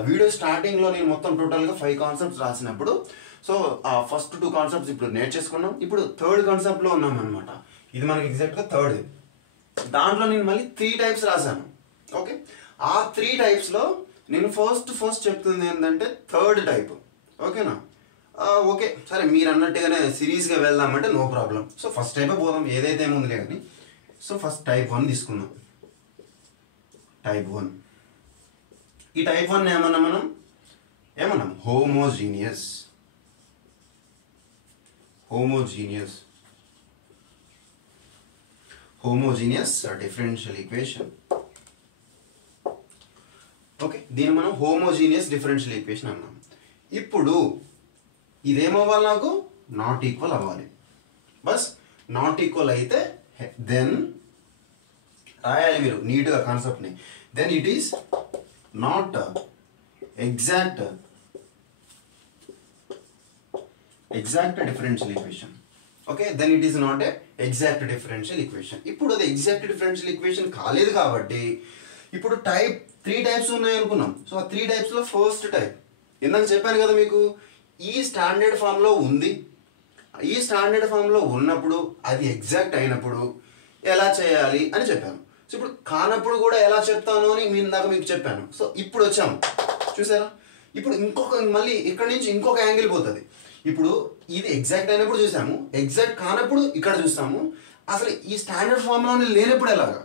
వీడియో స్టార్టింగ్లో నేను మొత్తం టోటల్గా 5 కాన్సెప్ట్స్ రాసినప్పుడు, సో ఆ ఫస్ట్ 2 కాన్సెప్ట్స్ ఇప్పుడు నేర్చేసుకున్నాం. ఇప్పుడు థర్డ్ కాన్సెప్ట్లో ఉన్నాం అనమాట. ఇది మనకి ఎగ్జాక్ట్గా థర్డ్. దాంట్లో నేను మళ్ళీ 3 టైప్స్ రాశాను. ఓకే, ఆ 3 టైప్స్లో నేను ఫస్ట్ చెప్తుంది ఏంటంటే థర్డ్ టైప్. ఓకేనా? ఓకే సరే, మీరు అన్నట్టుగానే సిరీస్గా వెళ్దామంటే నో ప్రాబ్లం. సో ఫస్ట్ టైపే పోదాం, ఏదైతే ఏముందిలే కానీ. సో ఫస్ట్ టైప్ 1 తీసుకుందాం. టైప్ 1. ఈ టైప్ 1 ఏమన్నాం హోమోజీనియస్ డిఫరెన్షియల్ ఈక్వేషన్. ఓకే, దీన్ని మనం హోమోజీనియస్ డిఫరెన్షియల్ ఈక్వేషన్ అన్నాం. ఇప్పుడు ఇదేమవ్వాలి? నాకు నాట్ ఈక్వల్ అవ్వాలి. బస్ నాట్ ఈక్వల్ అయితే దెన్ రాయాలి మీరు నీట్గా కాన్సెప్ట్ని. Then it is not exact differential equation. Okay, then it is not exact differential equation. ఇప్పుడు అది ఎగ్జాక్ట్ డిఫరెన్షియల్ ఈక్వేషన్ కాలేదు కాబట్టి ఇప్పుడు 3 టైప్స్ ఉన్నాయి అనుకున్నాం. సో ఆ 3 టైప్స్లో ఫస్ట్ టైప్ ఇందాక చెప్పాను కదా మీకు, ఈ స్టాండర్డ్ ఫామ్లో ఉంది. ఈ స్టాండర్డ్ ఫామ్లో ఉన్నప్పుడు అది ఎగ్జాక్ట్ అయినప్పుడు ఎలా చేయాలి అని చెప్పాను. సో ఇప్పుడు కానప్పుడు కూడా ఎలా చెప్తాను అని మీ ఇందాక మీకు చెప్పాను. సో ఇప్పుడు వచ్చాము, చూసారా? ఇప్పుడు మళ్ళీ ఇక్కడ నుంచి ఇంకొక యాంగిల్ పోతుంది. ఇప్పుడు ఇది ఎగ్జాక్ట్ అయినప్పుడు చూసాము, ఎగ్జాక్ట్ కానప్పుడు ఇక్కడ చూస్తాము. అసలు ఈ స్టాండర్డ్ ఫామ్లోనే లేనప్పుడు ఎలాగా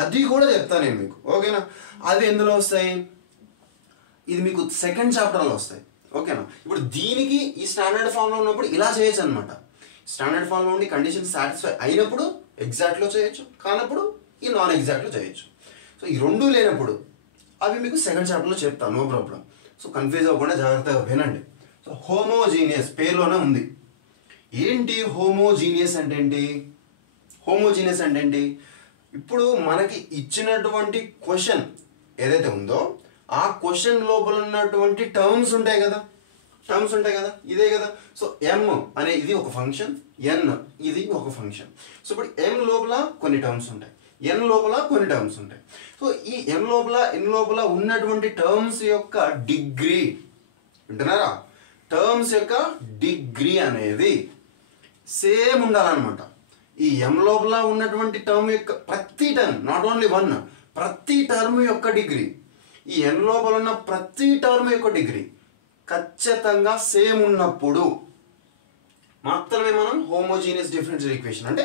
అది కూడా చెప్తాను నేను మీకు. ఓకేనా? అవి ఎందులో వస్తాయి? ఇది మీకు సెకండ్ చాప్టర్లో వస్తాయి. ఓకేనా? ఇప్పుడు దీనికి ఈ స్టాండర్డ్ ఫామ్లో ఉన్నప్పుడు ఇలా చేయొచ్చు అనమాట. స్టాండర్డ్ ఫామ్లో ఉండి కండిషన్ సాటిస్ఫై అయినప్పుడు ఎగ్జాక్ట్లో చేయొచ్చు, కానప్పుడు ఈ నాన్ ఎగ్జాక్ట్లో చేయొచ్చు. సో ఈ రెండు లేనప్పుడు అవి మీకు సెకండ్ చాప్టర్లో చెప్తాను, నో ప్రాబ్లం. సో కన్ఫ్యూజ్ అవ్వకుండా జాగ్రత్తగా వినండి. సో హోమోజీనియస్ పేరులోనే ఉంది. ఏంటి హోమోజీనియస్ అంటే ఏంటి? హోమోజీనియస్ అంటే ఏంటి? ఇప్పుడు మనకి ఇచ్చినటువంటి క్వశ్చన్ ఏదైతే ఉందో ఆ క్వశ్చన్ లోపల ఉన్నటువంటి టర్మ్స్ ఉంటాయి కదా, ఇదే కదా. సో ఎం అనే ఇది ఒక ఫంక్షన్, ఎన్ ఇది ఒక ఫంక్షన్. సో ఇప్పుడు ఎం లోపల కొన్ని టర్మ్స్ ఉంటాయి, ఎన్ లోపల కొన్ని టర్మ్స్ ఉంటాయి. సో ఈ ఎన్ లోపల ఉన్నటువంటి టర్మ్స్ యొక్క డిగ్రీ, వింటున్నారా? టర్మ్స్ యొక్క డిగ్రీ అనేది సేమ్ ఉండాలన్నమాట. ఈ ఎం లోపల ఉన్నటువంటి టర్మ్ యొక్క ప్రతి టర్మ్, నాట్ ఓన్లీ 1, ప్రతి టర్మ్ యొక్క డిగ్రీ, ఈ ఎన్ లోపల ఉన్న ప్రతి టర్మ్ యొక్క డిగ్రీ ఖచ్చితంగా సేమ్ ఉన్నప్పుడు మాత్రమే మనం హోమోజీనియస్ డిఫరెన్షియల్ ఈక్వేషన్ అంటే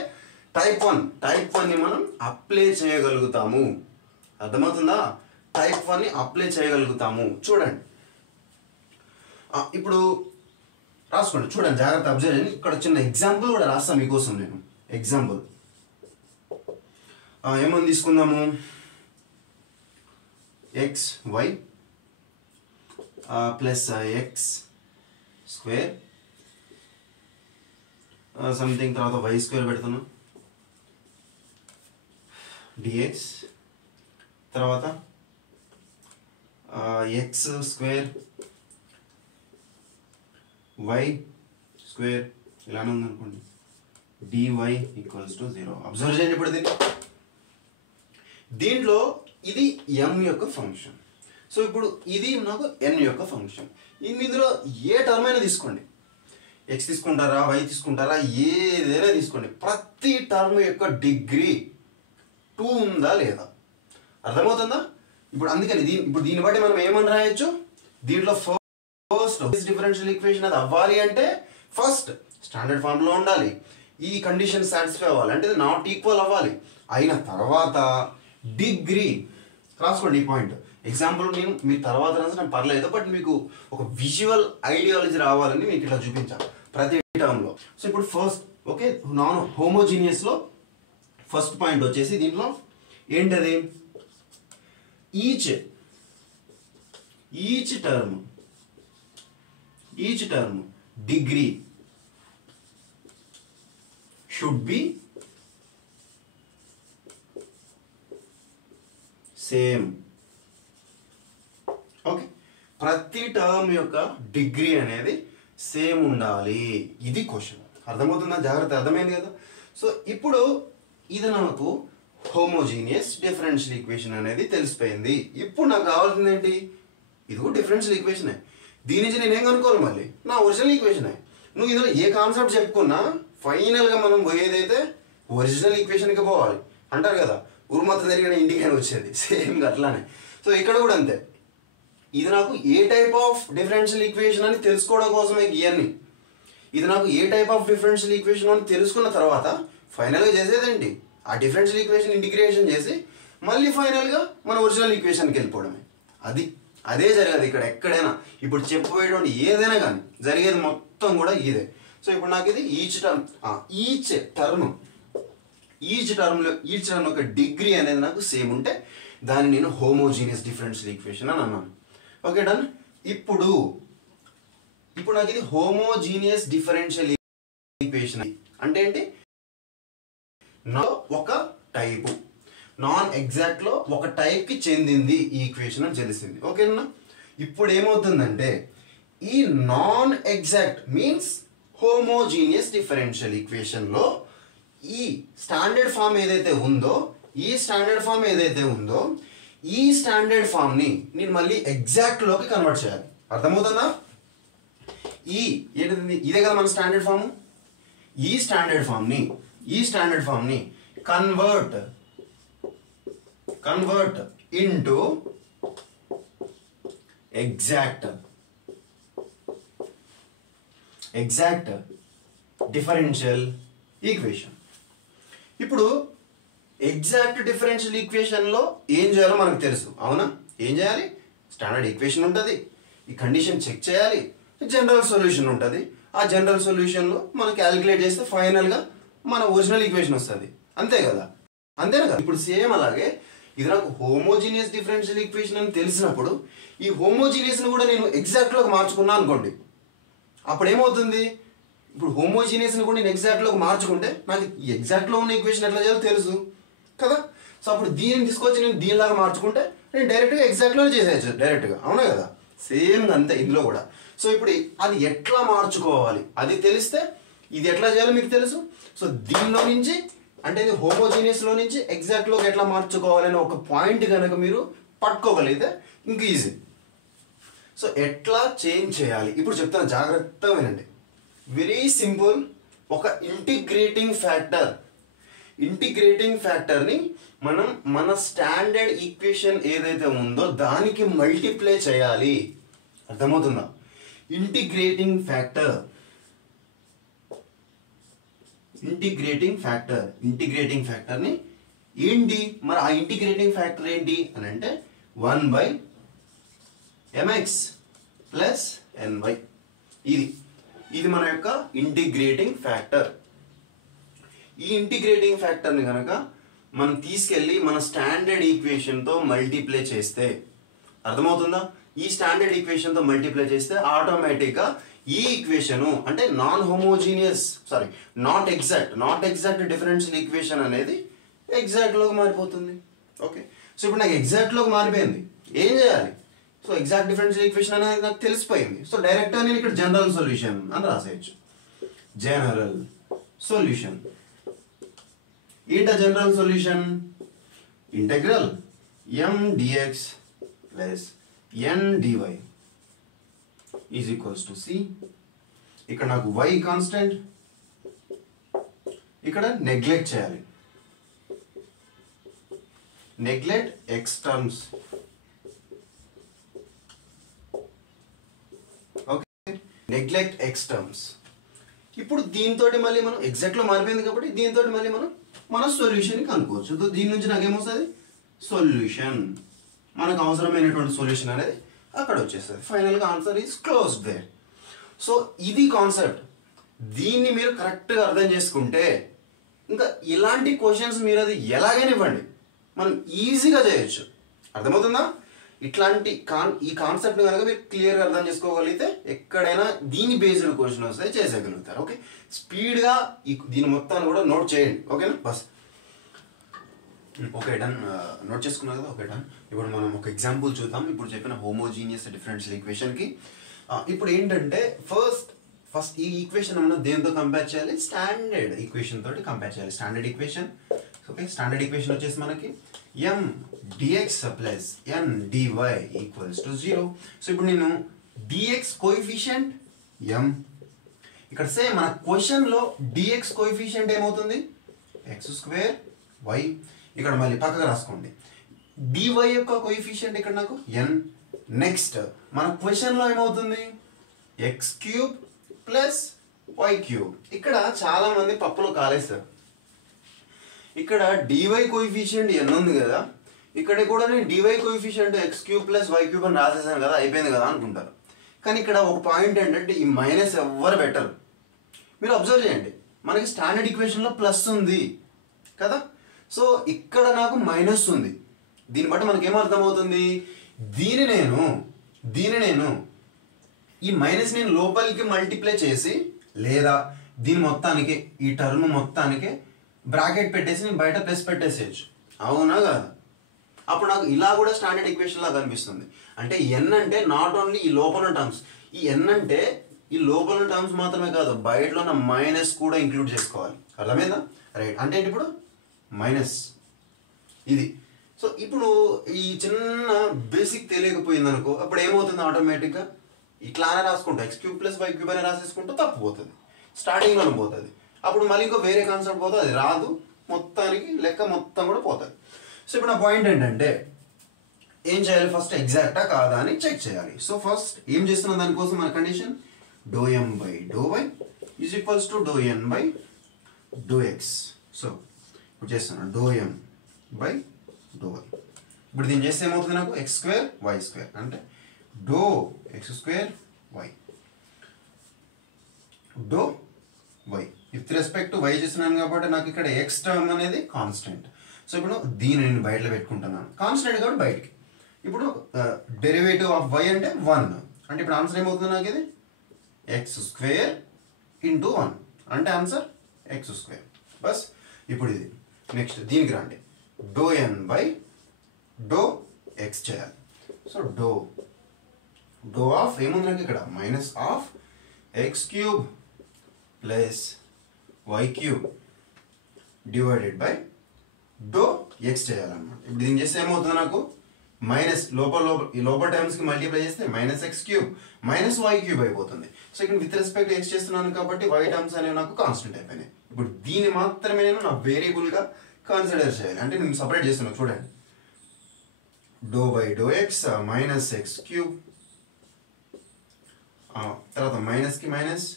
టైప్ 1ని మనం అప్లై చేయగలుగుతాము. అర్థమవుతుందా? టైప్ 1ని అప్లై చేయగలుగుతాము. చూడండి, ఇప్పుడు రాసుకోండి, చూడండి, జాగ్రత్త అబ్జర్వ్ చేయండి. ఇక్కడ చిన్న ఎగ్జాంపుల్ కూడా రాస్తాను మీకోసం నేను. ఎగ్జాంపుల్ ఏమని తీసుకుందాము? xy plus x square something, తర్వాత y స్క్వేర్ పెడుతున్నాం, dx, తర్వాత x స్క్వేర్ y స్క్వేర్ ఇలానే ఉందనుకోండి, dy ఈక్వల్స్ టు 0. అబ్జర్వ్ చేయండి. ఇప్పుడు దీంట్లో ఇది m యొక్క ఫంక్షన్. సో ఇప్పుడు ఇది నాకు n యొక్క ఫంక్షన్. ఇందులో ఏ టర్మ్ అయినా తీసుకోండి. ఎక్స్ తీసుకుంటారా, వై తీసుకుంటారా, ఏదైనా తీసుకోండి, ప్రతి టర్మ్ యొక్క డిగ్రీ 2 ఉందా లేదా, అర్థమవుతుందా? ఇప్పుడు అందుకని దీన్ని బట్టి మనం ఏమని రాయొచ్చు, దీంట్లో ఫస్ట్ డిఫరెన్షియల్ ఈక్వేషన్ అది అవ్వాలి అంటే ఫస్ట్ స్టాండర్డ్ ఫామ్లో ఉండాలి, ఈ కండిషన్ సాటిస్ఫై అవ్వాలి, అంటే నాట్ ఈక్వల్ అవ్వాలి, అయిన తర్వాత డిగ్రీ రాసుకోండి ఈ పాయింట్. ఎగ్జాంపుల్ మీరు తర్వాత రాసిన పర్లేదు, బట్ మీకు ఒక విజువల్ ఐడియాలజీ రావాలని మీకు ఇట్లా చూపించాను ప్రతి టర్మ్లో. సో ఇప్పుడు ఫస్ట్ ఓకే, నాన్ హోమోజీనియస్లో ఫస్ట్ పాయింట్ వచ్చేసి దీంట్లో ఏంటది, each term degree should be same. Okay, ప్రతి టర్మ్ యొక్క డిగ్రీ అనేది సేమ్ ఉండాలి, ఇది క్వశ్చన్. అర్థమవుతుందా? జాగ్రత్త, అర్థమైంది కదా? సో ఇప్పుడు ఇది నాకు హోమోజీనియస్ డిఫరెన్షియల్ ఈక్వేషన్ అనేది తెలిసిపోయింది. ఇప్పుడు నాకు కావాల్సింది ఏంటి, ఇది కూడా డిఫరెన్షియల్ ఈక్వేషనే, దీని నుంచి నేనేం కనుక్కోవాలి, మళ్ళీ నా ఒరిజినల్ ఈక్వేషనే. నువ్వు ఇందులో ఏ కాన్సెప్ట్ చెప్పుకున్నా ఫైనల్గా మనం పోయేదైతే ఒరిజినల్ ఈక్వేషన్కి పోవాలి అంటారు కదా, ఉరుమత జరిగిన ఇంటికైనా వచ్చేది, సేమ్ అట్లానే. సో ఇక్కడ కూడా అంతే, ఇది నాకు ఏ టైప్ ఆఫ్ డిఫరెన్షియల్ ఈక్వేషన్ అని తెలుసుకోవడం కోసమే ఇవన్నీ. ఇది నాకు ఏ టైప్ ఆఫ్ డిఫరెన్షియల్ ఈక్వేషన్ అని తెలుసుకున్న తర్వాత ఫైనల్గా చేసేదేంటి, ఆ డిఫరెన్షియల్ ఈక్వేషన్ ఇంటిగ్రేషన్ చేసి మళ్ళీ ఫైనల్గా మన ఒరిజినల్ ఈక్వేషన్కి వెళ్ళిపోవడమే. అదే జరగదు ఇక్కడ ఎక్కడైనా. ఇప్పుడు చెప్పబోయేటువంటి ఏదైనా కానీ జరిగేది మొత్తం కూడా ఇదే. సో ఇప్పుడు నాకు ఇది ఈచ్ టర్మ్ యొక్క డిగ్రీ అనేది నాకు సేమ్ ఉంటే దాన్ని నేను హోమోజీనియస్ డిఫరెన్షియల్ ఈక్వేషన్ అని అన్నాను. Okay, done. ఇప్పుడు నాకు ఇది హోమోజీనియస్ డిఫరెన్షియల్ ఈక్వేషన్ అంటే ఏంటి, ఒక టైపు నాన్ ఎగ్జాక్ట్లో ఒక టైప్కి చెందింది ఈ ఈక్వేషన్ అని తెలిసింది. ఓకేనా? ఇప్పుడు ఏమవుతుందంటే ఈ non exact means homogeneous differential ఈక్వేషన్లో ఈ స్టాండర్డ్ ఫామ్ ఏదైతే ఉందో ఈ స్టాండర్డ్ ఫామ్ని నేను మళ్ళీ ఎగ్జాక్ట్లోకి కన్వర్ట్ చేయాలి. అర్థమవుతుందా? ఏంటిది, ఇదే కదా మన స్టాండర్డ్ ఫామ్. ఈ స్టాండర్డ్ ఫామ్ని convert into exact differential equation. ఇప్పుడు ఎగ్జాక్ట్ డిఫరెన్షియల్ ఈక్వేషన్లో ఏం చేయాలో మనకు తెలుసు, అవునా? ఏం చేయాలి, స్టాండర్డ్ ఈక్వేషన్ ఉంటుంది, ఈ కండిషన్ చెక్ చేయాలి, జనరల్ సొల్యూషన్ ఉంటుంది, ఆ జనరల్ సొల్యూషన్లో మనం క్యాలిక్యులేట్ చేస్తే ఫైనల్గా మన ఒరిజినల్ ఈక్వేషన్ వస్తుంది. అంతే కదా? అంతేనా కదా? ఇప్పుడు సేమ్ అలాగే ఇది నాకు హోమోజీనియస్ డిఫరెన్షియల్ ఈక్వేషన్ అని తెలిసినప్పుడు ఈ హోమోజీనియస్ని కూడా నేను ఎగ్జాక్ట్లోకి మార్చుకున్నా అనుకోండి, అప్పుడు ఏమవుతుంది, ఇప్పుడు హోమోజీనియస్ని కూడా నేను ఎగ్జాక్ట్లోకి మార్చుకుంటే నాకు ఈ ఎగ్జాక్ట్లో ఉన్న ఈక్వేషన్ ఎట్లా చేయాలో తెలుసు కదా. సో అప్పుడు దీన్ని తీసుకొచ్చి నేను దీనిలాగా మార్చుకుంటే నేను డైరెక్ట్గా ఎగ్జాక్ట్లోనే చేసేయచ్చు డైరెక్ట్గా, అవునా కదా? సేమ్ అంతే ఇందులో కూడా. సో ఇప్పుడు అది ఎట్లా మార్చుకోవాలి అది తెలిస్తే ఇది ఎట్లా చేయాలో మీకు తెలుసు. సో దీనిలో నుంచి అంటే ఇది హోమోజీనియస్లో నుంచి ఎగ్జాక్ట్లోకి ఎట్లా మార్చుకోవాలని ఒక పాయింట్ కనుక మీరు పట్టుకోగలిగితే ఇంక ఈజీ. సో ఎట్లా చేంజ్ చేయాలి ఇప్పుడు చెప్తాను, జాగ్రత్తగా వినండి. Very simple. ఒక ఇంటిగ్రేటింగ్ ఫ్యాక్టర్ని మనం మన స్టాండర్డ్ ఈక్వేషన్ ఏదైతే ఉందో దానికి మల్టిప్లై చేయాలి. అర్థమవుతుందా? ఇంటిగ్రేటింగ్ ఫ్యాక్టర్ని ఏంటి మరి, ఆ ఇంటిగ్రేటింగ్ ఫ్యాక్టర్ ఏంటి అని అంటే 1/mx ప్లస్ ny. ఇది మన యొక్క ఇంటిగ్రేటింగ్ ఫ్యాక్టర్. ఈ ఇంటిగ్రేటింగ్ ఫ్యాక్టర్ని కనుక మనం తీసుకెళ్ళి మన స్టాండర్డ్ ఈక్వేషన్తో మల్టిప్లై చేస్తే, అర్థమవుతుందా? ఈ స్టాండర్డ్ ఈక్వేషన్తో మల్టిప్లై చేస్తే ఆటోమేటిక్గా ఈ ఈక్వేషను అంటే నాట్ ఎగ్జాక్ట్ డిఫరెన్షియల్ ఈక్వేషన్ అనేది ఎగ్జాక్ట్లోకి మారిపోతుంది. ఓకే, సో ఇప్పుడు నాకు ఎగ్జాక్ట్లోకి మారిపోయింది, ఏం చేయాలి? సో ఎగ్జాక్ట్ డిఫరెన్షియల్ ఈక్వేషన్ అనేది నాకు తెలిసిపోయింది. సో డైరెక్ట్గా నేను ఇక్కడ జనరల్ సొల్యూషన్ అని రాసేయచ్చు. జనరల్ సొల్యూషన్ ఏంటా general solution? Integral m dx plus n dy is equals to c ఇక్కడ నాకు y కాన్స్టెంట్, ఇక్కడ నెగ్లెక్ట్ చేయాలి, neglect x terms. Okay, neglect x terms. ఇప్పుడు దీంతో మళ్ళీ మనం ఎగ్జాక్ట్లో మారిపోయింది కాబట్టి దీంతో మళ్ళీ మన సొల్యూషన్కి అనుకోవచ్చు. దీని నుంచి నాకేమొస్తుంది, సొల్యూషన్, మనకు అవసరమైనటువంటి సొల్యూషన్ అనేది అక్కడ వచ్చేస్తుంది. ఫైనల్గా answer is closed there. So ఇది కాన్సెప్ట్. దీన్ని మీరు కరెక్ట్గా అర్థం చేసుకుంటే ఇంకా ఇలాంటి క్వశ్చన్స్ మీరు అది ఎలాగైనా ఇవ్వండి, మనం ఈజీగా చేయొచ్చు. అర్థమవుతుందా? ఇట్లాంటి ఈ కాన్సెప్ట్ని కనుక మీరు క్లియర్గా అర్థం చేసుకోగలిగితే ఎక్కడైనా దీని బేస్డ్ క్వశ్చన్ వస్తే చేసేయగలుగుతారు. ఓకే, స్పీడ్గా దీని మొత్తాన్ని కూడా నోట్ చేయండి. ఓకేనా? Bus okay, done. నోట్ చేసుకున్నారు కదా? Okay, done. ఇప్పుడు మనం ఒక ఎగ్జాంపుల్ చూద్దాం. ఇప్పుడు చెప్పిన హోమోజీనియస్ డిఫరెన్షియల్ ఈక్వేషన్కి ఇప్పుడు ఏంటంటే ఫస్ట్ ఈ ఈక్వేషన్ మనం దేంతో కంపేర్ చేయాలి, స్టాండర్డ్ ఈక్వేషన్ తోటి కంపేర్ చేయాలి. Standard equation, okay, standard equation వచ్చేసి మనకి m dx plus n dy equals to 0. So ఇప్పుడు నేను dx కోఎఫిషియంట్ m, ఇక్కడ సే మన క్వశ్చన్లో dx కోఎఫిషియంట్ ఏమవుతుంది, x², y. ఇక్కడ మళ్ళీ పక్కగా రాసుకోండి, dy యొక్క కోఎఫిషియంట్ ఇక్కడ నాకు n. నెక్స్ట్ మన క్వశ్చన్లో ఏమవుతుంది, x³ ప్లస్ y³. ఇక్కడ చాలా మంది పప్పులో కాలేస్తారు. ఇక్కడ dy కోఎఫిషియంట్ n ఉంది కదా, ఇక్కడ కూడా నేను dy coefficient x³ plus y³ అని రాసేసాను కదా, అయిపోయింది కదా అనుకుంటారు. కానీ ఇక్కడ ఒక పాయింట్ ఏంటంటే ఈ మైనస్ ఎవ్వరు బెటర్. మీరు అబ్జర్వ్ చేయండి, మనకి స్టాండర్డ్ ఈక్వేషన్లో ప్లస్ ఉంది కదా, సో ఇక్కడ నాకు మైనస్ ఉంది. దీన్ని బట్టి మనకి ఏమర్థమవుతుంది, దీని నేను ఈ మైనస్ నేను లోపలికి మల్టిప్లై చేసి లేదా దీని మొత్తానికి ఈ టర్మ్ మొత్తానికి బ్రాకెట్ పెట్టేసి నేను బయట ప్లస్ పెట్టేసేయచ్చు. అవునా కాదు? అప్పుడు నాకు ఇలా కూడా స్టాండర్డ్ ఈక్వేషన్ లాగా కనిపిస్తుంది. అంటే n అంటే నాట్ ఓన్లీ ఈ లోపల టర్మ్స్, ఈ n అంటే ఈ లోపల టర్మ్స్ మాత్రమే కాదు, బయటలో ఉన్న మైనస్ కూడా ఇంక్లూడ్ చేసుకోవాలి. అర్థమైందా? రైట్. అంటే ఇప్పుడు మైనస్ ఇది. సో ఇప్పుడు ఈ చిన్న బేసిక్ తెలియకపోయింది అనుకో, అప్పుడు ఏమవుతుంది, ఆటోమేటిక్గా ఇట్లానే రాసుకుంటా x³ ప్లస్ y³ అని రాసేసుకుంటూ తప్పు పోతుంది, స్టార్టింగ్లో పోతుంది. అప్పుడు మళ్ళీ ఇంకో వేరే కాన్సెప్ట్ పోతుంది, అది రాదు, మొత్తానికి లెక్క మొత్తం కూడా పోతుంది. సో ఇప్పుడు నా పాయింట్ ఏంటంటే ఏం చేయాలి, ఫస్ట్ ఎగ్జాక్టా కాదా అని చెక్ చేయాలి. సో ఫస్ట్ ఏం చేస్తున్నాం, దానికోసం మన condition ∂m/∂y is equals to ∂n/∂x. So ఇప్పుడు చేస్తున్నాను ∂m/∂y. ఇప్పుడు దీన్ని చేస్తే ఏమవుతుంది, నాకు x² y² అంటే ∂x²y ∂y with respect to y చేస్తున్నాను కాబట్టి నాకు ఇక్కడ x టర్మ్ అనేది కాన్స్టెంట్. సో ఇప్పుడు దీన్ని నేను బయటలో పెట్టుకుంటున్నాను, కాన్స్టెంట్ కాబట్టి బయటికి. ఇప్పుడు డెరివేటివ్ ఆఫ్ y అంటే 1, అంటే ఇప్పుడు ఆన్సర్ ఏమవుతుంది, నాకు ఇది x² × 1 అంటే ఆన్సర్ x². బస్ ఇప్పుడు ఇది నెక్స్ట్ దీనికి రండి, ∂n/∂x చేయాలి. సో డో ఆఫ్ ఏముంది నాకు ఇక్కడ, minus of x³ plus y³ divided by ∂x చేయాలన్నమాట. ఇప్పుడు దీన్ని చేస్తే ఏమవుతుంది, నాకు మైనస్ లోపల టర్మ్స్కి మల్టిప్లై చేస్తే -x³ -y³ అయిపోతుంది. సో ఇక్కడ విత్ రెస్పెక్ట్ x చేస్తున్నాను కాబట్టి y టర్మ్స్ అనేవి నాకు కాన్స్టెంట్ అయిపోయినాయి. ఇప్పుడు దీన్ని మాత్రమే నేను నా వేరియబుల్గా కన్సిడర్ చేయాలి. అంటే నేను సపరేట్ చేస్తున్నాను, చూడండి, ∂x -x³ తర్వాత మైనస్కి minus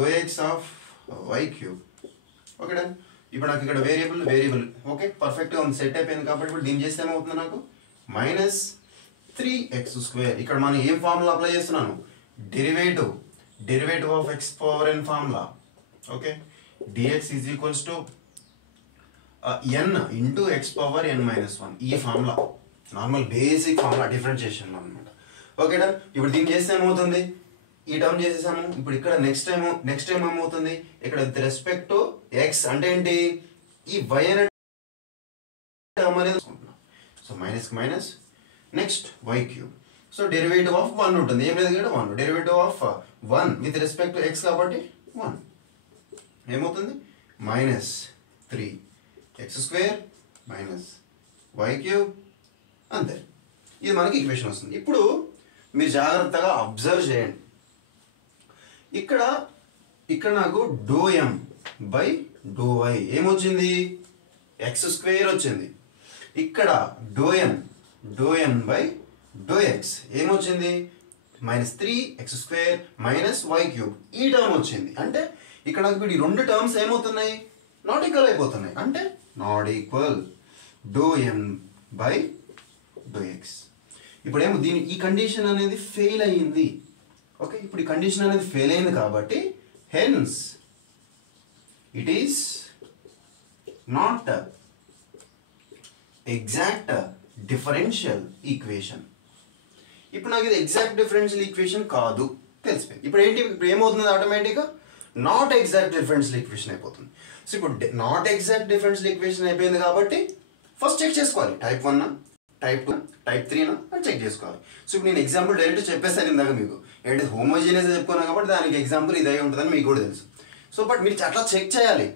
∂x of y³. Okay done. ఇప్పుడు నాకు ఇక్కడ వేరియబుల్ ఓకే పర్ఫెక్ట్గా ఉంది, సెట్ అయిపోయింది. కాబట్టి ఇప్పుడు దీన్ని చేస్తే ఏమవుతుంది, నాకు -3x². ఇక్కడ మనం ఏం ఫార్ములా అప్లై చేస్తున్నాను, derivative of x⁴n formula. Okay, dx is equals to n into x⁴n−1. ఈ formula normal basic formula differentiation అనమాట. Okay done. ఇప్పుడు దీన్ని చేస్తే ఏమవుతుంది, ఈ టర్మ్ చేసేసాము. ఇప్పుడు ఇక్కడ నెక్స్ట్ టైం ఏమవుతుంది, ఇక్కడ విత్ రెస్పెక్ట్ టు ఎక్స్ అంటే ఏంటి, ఈ y అనే టర్మ్ అనేది. సో మైనస్కి minus, next y³. So derivative of 1 ఉంటుంది, ఏం లేదు కదా 1. Derivative of 1 with respect to x కాబట్టి 1 ఏమవుతుంది, -3x² -y³ అంతే. ఇది మనకి ఈక్వేషన్ వస్తుంది. ఇప్పుడు మీరు జాగ్రత్తగా అబ్జర్వ్ చేయండి. ఇక్కడ నాకు doh m by doh y ఏమొచ్చింది, x² వచ్చింది. ఇక్కడ doh n by doh x ఏమొచ్చింది, -3x² -y³ ఈ టర్మ్ వచ్చింది. అంటే ఇక్కడ నాకు ఈ రెండు టర్మ్స్ ఏమవుతున్నాయి, నాట్ ఈక్వల్ అయిపోతున్నాయి. అంటే not equal doh m by doh x. ఇప్పుడేమో ఈ కండిషన్ అనేది ఫెయిల్ అయ్యింది. ఓకే, ఇప్పుడు ఈ కండిషన్ అనేది ఫెయిల్ అయింది కాబట్టి hence it is not exact differential equation. ఇప్పుడు నాకు ఇది ఎగ్జాక్ట్ డిఫరెన్షియల్ ఈక్వేషన్ కాదు తెలిసిపోయింది. ఇప్పుడు ఏమవుతుంది, ఆటోమేటిక్గా నాట్ ఎగ్జాక్ట్ డిఫరెన్షియల్ ఈక్వేషన్ అయిపోతుంది. సో ఇప్పుడు నాట్ ఎగ్జాక్ట్ డిఫరెన్షియల్ ఈక్వేషన్ అయిపోయింది కాబట్టి ఫస్ట్ చెక్ చేసుకోవాలి, టైప్ 1 టైప్ 2 టైప్ 3 అని చెక్ చేసుకోవాలి. సో ఇప్పుడు నేను ఎగ్జాంపుల్ డైరెక్ట్ చెప్పేస్తాను ఇందాక మీకు, ఏంటి హోమోజీనియస్ చెప్పుకున్నాను కాబట్టి దానికి ఎగ్జాంపుల్ ఇదే ఉంటుందని మీకు కూడా తెలుసు. సో బట్ మీరు అట్లా చెక్ చేయాలి,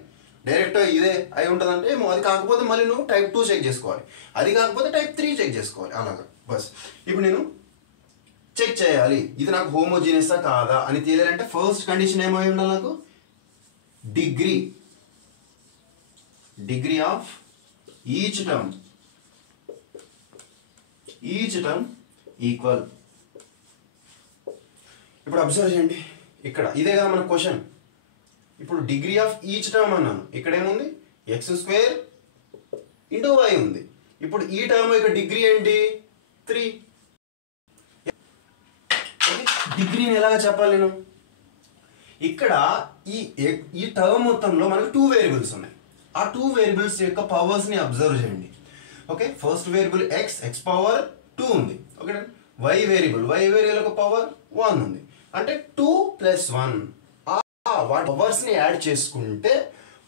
డైరెక్ట్ ఇదే అయి ఉంటుందంటే ఏమో, అది కాకపోతే మళ్ళీ నువ్వు టైప్ 2 చెక్ చేసుకోవాలి, అది కాకపోతే టైప్ 3 చెక్ చేసుకోవాలి, అలాగా బస్. ఇప్పుడు నేను చెక్ చేయాలి ఇది నాకు హోమోజీనియసా కాదా అని తెలియాలంటే ఫస్ట్ కండిషన్ ఏమై ఉండాలి, నాకు degree of each term equal. ఇప్పుడు అబ్జర్వ్ చేయండి, ఇక్కడ ఇదే కదా మన క్వశ్చన్. ఇప్పుడు డిగ్రీ ఆఫ్ ఈచ్ టర్మ్ అన్నాను, ఇక్కడ ఏముంది x² ఇంటూ y ఉంది. ఇప్పుడు ఈ టర్మ్ యొక్క డిగ్రీ ఏంటి, 3. డిగ్రీని ఎలాగా చెప్పాలి నేను, ఇక్కడ ఈ టర్మ్ మొత్తంలో మనకు 2 వేరియబుల్స్ ఉన్నాయి. ఆ 2 వేరియబుల్స్ యొక్క పవర్స్ని అబ్జర్వ్ చేయండి. Okay, first variable x power 2 ఉంది. ఓకే, y వేరియబుల్ యొక్క పవర్ 1 ఉంది. అంటే 2 + 1 వాటి పవర్స్ని యాడ్ చేసుకుంటే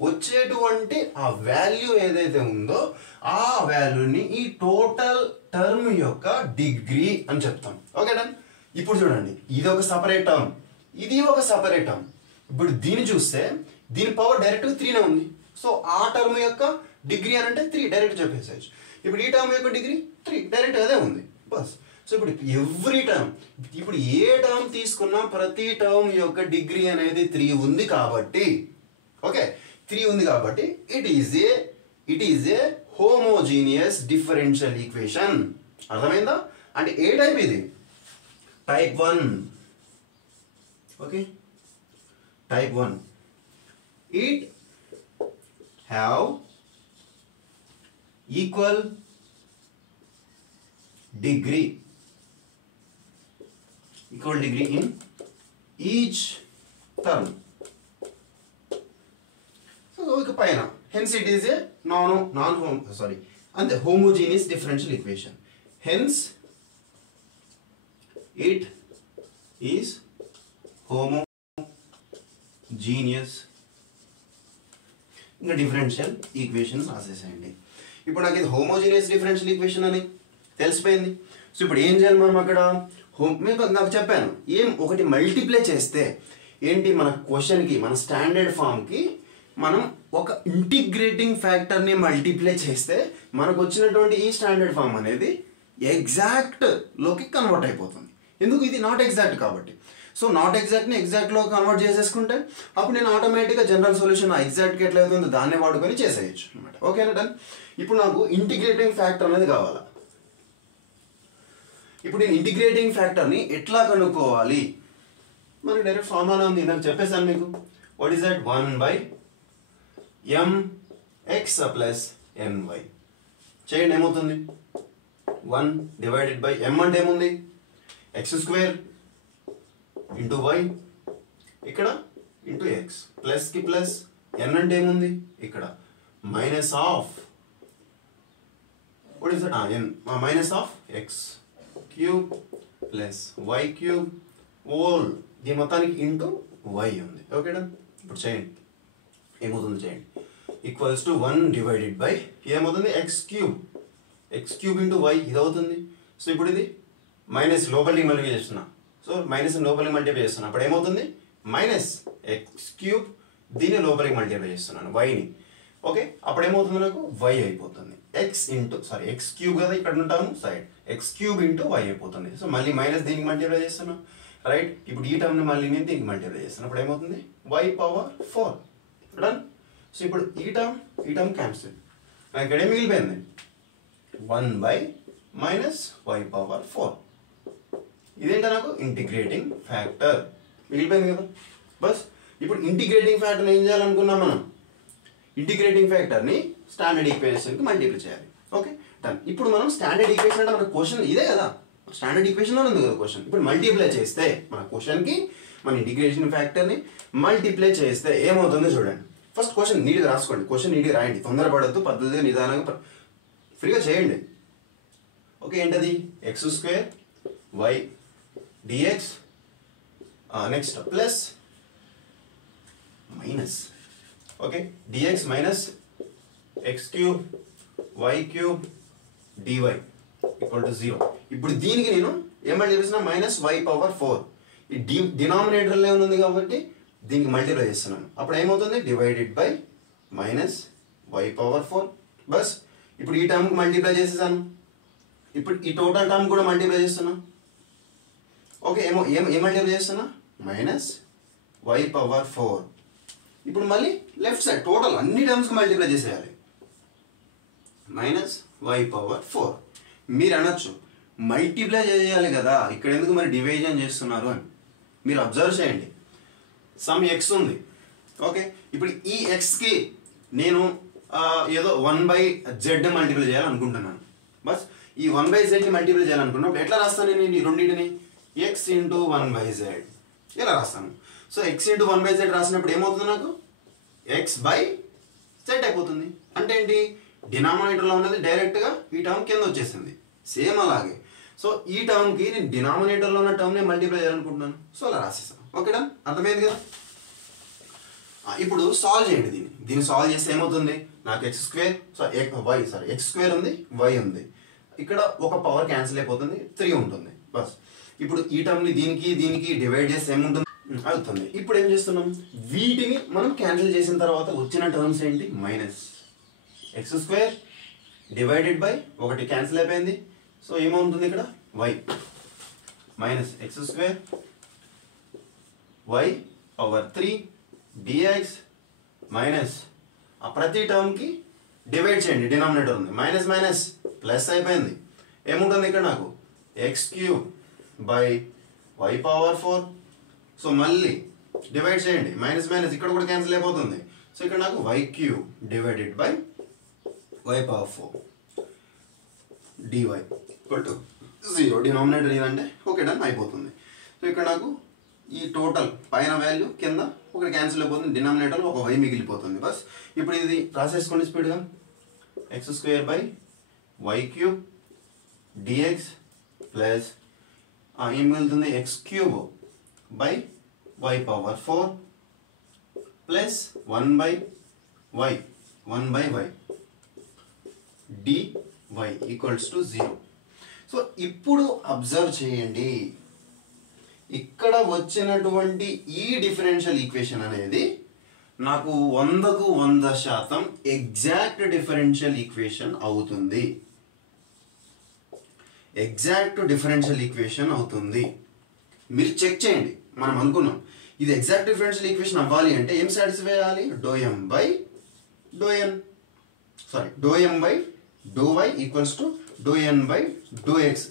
వచ్చేటువంటి ఆ వాల్యూ ఏదైతే ఉందో ఆ వాల్యూని ఈ టోటల్ టర్మ్ యొక్క డిగ్రీ అని చెప్తాం. Okay done. ఇప్పుడు చూడండి, ఇది ఒక సపరేట్ టర్మ్, ఇది ఒక సపరేట్ టర్మ్. ఇప్పుడు దీన్ని చూస్తే దీని పవర్ డైరెక్ట్గా 3 ఉంది. సో ఆ టర్మ్ యొక్క డిగ్రీ అని అంటే 3 డైరెక్ట్ చెప్పేసేయచ్చు. ఇప్పుడు ఈ టర్మ్ యొక్క డిగ్రీ 3 డైరెక్ట్ అదే ఉంది బస్. సో ఇప్పుడు ఎవ్రీ టర్మ్, ఇప్పుడు ఏ టర్మ్ తీసుకున్నా ప్రతి టర్మ్ యొక్క డిగ్రీ అనేది 3 ఉంది కాబట్టి, ఓకే 3 ఉంది కాబట్టి it is a homogeneous differential equation. అర్థమైందా? అంటే ఏ టైప్ ఇది, type 1. Okay, type 1. It have equal degree in each term. So ఇక పైన hence it is a homogeneous differential equation. Hence it is homogeneous. ఇంకా డిఫరెన్షియల్ ఈక్వేషన్ రాసేసేయండి. ఇప్పుడు నాకు ఇది homogeneous differential equation అని తెలిసిపోయింది. సో ఇప్పుడు ఏం చేయాలి మనం అక్కడ, నాకు చెప్పాను ఒకటి మల్టిప్లై చేస్తే ఏంటి మన క్వశ్చన్కి, మన స్టాండర్డ్ ఫామ్కి మనం ఒక ఇంటిగ్రేటింగ్ ఫ్యాక్టర్ని మల్టిప్లై చేస్తే మనకు వచ్చినటువంటి ఈ స్టాండర్డ్ ఫామ్ అనేది ఎగ్జాక్ట్లోకి కన్వర్ట్ అయిపోతుంది. ఎందుకు, ఇది నాట్ ఎగ్జాక్ట్ కాబట్టి. సో నాట్ ఎగ్జాక్ట్ని ఎగ్జాక్ట్లో కన్వర్ట్ చేసేసుకుంటే అప్పుడు నేను ఆటోమేటిక్గా జనరల్ సొల్యూషన్ ఎగ్జాక్ట్కి ఎట్లా అవుతుందో దాన్నే వాడుకొని చేసేయచ్చు అనమాట. ఓకేనా డన్. ఇప్పుడు నాకు ఇంటిగ్రేటింగ్ ఫ్యాక్టర్ అనేది కావాలా. ఇప్పుడు నేను ఇంటిగ్రేటింగ్ ఫ్యాక్టర్ని ఎట్లా కనుక్కోవాలి, మనకి డైరెక్ట్ ఫార్ములా ఉంది, నాకు చెప్పేసాను మీకు. What is that, 1/mx + my. చేయండి ఏమవుతుంది, 1/m అంటే ఏముంది, x² ఇంటూ y, ఇక్కడ ఇంటూ x, ప్లస్కి ప్లస్, n అంటే ఏముంది ఇక్కడ minus of, what is that, n minus of x³ plus y³ whole, దీని మొత్తానికి ఇంటూ y ఉంది. ఓకేనా, ఇప్పుడు చేయండి ఏమవుతుంది, చేయండి ఈక్వల్స్ టు 1/, ఏమవుతుంది x³ ఇంటూ y ఇది అవుతుంది. సో ఇప్పుడు ఇది మైనస్ లోపలికి మల్టిప్లై చేస్తున్నా, సో మైనస్ లోపలికి మల్టిప్లై చేస్తున్నా, అప్పుడు ఏమవుతుంది -x³ దీన్ని లోపలికి మల్టిప్లై చేస్తున్నాను yని. ఓకే, అప్పుడు ఏమవుతుంది నాకు y అయిపోతుంది. ఎక్స్ క్యూబ్ కదా ఇక్కడ ఉంటాము side x cube into y అయిపోతుంది. సో మళ్ళీ మైనస్ దీనికి మల్టిప్లై చేస్తున్నాం రైట్. ఇప్పుడు ఈ టర్మ్ని మళ్ళీ నేను దీనికి మల్టిప్లై చేస్తాను, అప్పుడు ఏమవుతుంది వై పవర్ 4 డన్. సో ఇప్పుడు ఈ టర్మ్ క్యాన్సిల్, ఇక్కడ ఏం మిగిలిపోయింది 1 బై మైనస్ వై పవర్ 4. ఇదేంటో నాకు ఇంటిగ్రేటింగ్ ఫ్యాక్టర్ మిగిలిపోయింది కదా బస్. ఇప్పుడు ఇంటిగ్రేటింగ్ ఫ్యాక్టర్ని ఏం చేయాలనుకున్నాం మనం, ఇంటిగ్రేటింగ్ ఫ్యాక్టర్ని స్టాండర్డ్ ఈక్వేషన్కి మల్టిప్లై చేయాలి. Okay done. ఇప్పుడు మనం స్టాండర్డ్ ఈక్వేషన్ అంటే మన క్వశ్చన్ ఇదే కదా, స్టాండర్డ్ ఈక్వేషన్లో ఉంది కదా క్వశ్చన్. ఇప్పుడు మల్టిప్లై చేస్తే మన క్వశ్చన్కి మన ఇంటిగ్రేషన్ ఫ్యాక్టర్ని మల్టిప్లై చేస్తే ఏమవుతుందో చూడండి. ఫస్ట్ క్వశ్చన్ నీట్గా రాసుకోండి, క్వశ్చన్ నీట్గా రాయండి, తొందరపడద్దు, పద్ధతిగా నిదానంగా ఫ్రీగా చేయండి. ఓకే ఏంటది x square y dx next plus minus okay dx minus x cube y cube dy equal to 0. ఇప్పుడు దీనికి నేను ఏమని చెప్పేసిన మైనస్ వై పవర్ 4. ఈ డినామినేటర్లో ఉంది కాబట్టి దీనికి మల్టిప్లై చేస్తున్నాను, అప్పుడు ఏమవుతుంది divided by minus y power 4 బస్. ఇప్పుడు ఈ టర్మ్కి మల్టిప్లై చేసేసాను, ఇప్పుడు ఈ టోటల్ టర్మ్ కూడా మల్టిప్లై చేస్తున్నా. ఓకే ఏం మల్టిప్లై చేస్తున్నా మైనస్ వై పవర్ 4. ఇప్పుడు మళ్ళీ లెఫ్ట్ సైడ్ టోటల్ అన్ని టర్మ్స్కి మల్టిప్లై చేసేయాలి, మైనస్ వై పవర్ 4. మీరు అనొచ్చు మల్టిప్లై చేయాలి కదా ఇక్కడ ఎందుకు మరి డివిజన్ చేస్తున్నారు అని. మీరు అబ్జర్వ్ చేయండి, సమ్ ఎక్స్ ఉంది ఓకే. ఇప్పుడు ఈ ఎక్స్కి నేను ఏదో 1/z మల్టిప్లై చేయాలనుకుంటున్నాను బస్. ఈ 1/z మల్టిప్లై చేయాలనుకున్నప్పుడు ఎట్లా రాస్తాను నేను ఈ రెండింటిని ఎక్స్ ఇంటూ 1/z ఇలా రాస్తాను. సో ఎక్స్ ఇంటూ 1/z రాసినప్పుడు ఏమవుతుంది నాకు ఎక్స్ బై జెడ్ అయిపోతుంది. అంటే ఏంటి డినామినేటర్లో ఉన్నది డైరెక్ట్గా ఈ టర్మ్ కింద వచ్చేసింది, సేమ్ అలాగే. సో ఈ టర్మ్కి నేను డినామినేటర్లో ఉన్న టర్మ్ని మల్టిప్లై చేయాలనుకుంటున్నాను, సో అలా రాసేసాను. ఓకే డన్, అర్థమైంది కదా. ఇప్పుడు సాల్వ్ చేయండి దీన్ని సాల్వ్ చేస్తే ఏమవుతుంది నాకు ఎక్స్ స్క్వేర్ ఎక్స్ స్క్వేర్ ఉంది వై ఉంది, ఇక్కడ ఒక పవర్ క్యాన్సిల్ అయిపోతుంది 3 ఉంటుంది బస్. ఇప్పుడు ఈ టర్మ్ని దీనికి డివైడ్ చేస్తే ఏముంటుంది అవుతుంది. ఇప్పుడు ఏం చేస్తున్నాం వీటిని మనం క్యాన్సిల్ చేసిన తర్వాత వచ్చిన టర్మ్స్ ఏంటి minus x square divided by ఒకటి క్యాన్సిల్ అయిపోయింది, సో ఏమవుతుంది ఇక్కడ y minus x square y power 3 dx minus ప్రతి టర్మ్కి డివైడ్ చేయండి, డినామినేటర్ ఉంది మైనస్ మైనస్ ప్లస్ అయిపోయింది, ఏముంటుంది ఇక్కడ నాకు x cube by y power 4. So మళ్ళీ డివైడ్ చేయండి, మైనస్ మైనస్ ఇక్కడ కూడా క్యాన్సిల్ అయిపోతుంది, సో ఇక్కడ నాకు y cube divided by y power 4 dy equal to 0. Denominator ఇదంటే ఓకే డన్ అయిపోతుంది. సో ఇక్కడ నాకు ఈ టోటల్ పైన వాల్యూ కింద ఒకటి క్యాన్సిల్ అయిపోతుంది, డినామినేటర్లో ఒక వై మిగిలిపోతుంది బస్. ఇప్పుడు ఇది రాసేసుకోండి స్పీడ్గా, x square by y cube dx plus ఏం మిగులుతుంది x cube by y power 4 plus 1 by y dy equals to 0. So ఇప్పుడు అబ్జర్వ్ చేయండి, ఇక్కడ వచ్చినటువంటి ఈ డిఫరెన్షియల్ ఈక్వేషన్ అనేది నాకు 100కు 100% ఎగ్జాక్ట్ డిఫరెన్షియల్ ఈక్వేషన్ అవుతుంది, ఎగ్జాక్ట్ డిఫరెన్షియల్ ఈక్వేషన్ అవుతుంది. మీరు చెక్ చేయండి, మనం అనుకున్నాం ఇది ఎగ్జాక్ట్ డిఫరెన్షియల్ ఈక్వేషన్ అవ్వాలి అంటే ఏం సాటిస్ఫై అవ్వాలి doh m by doh y equals to doh n by doh x.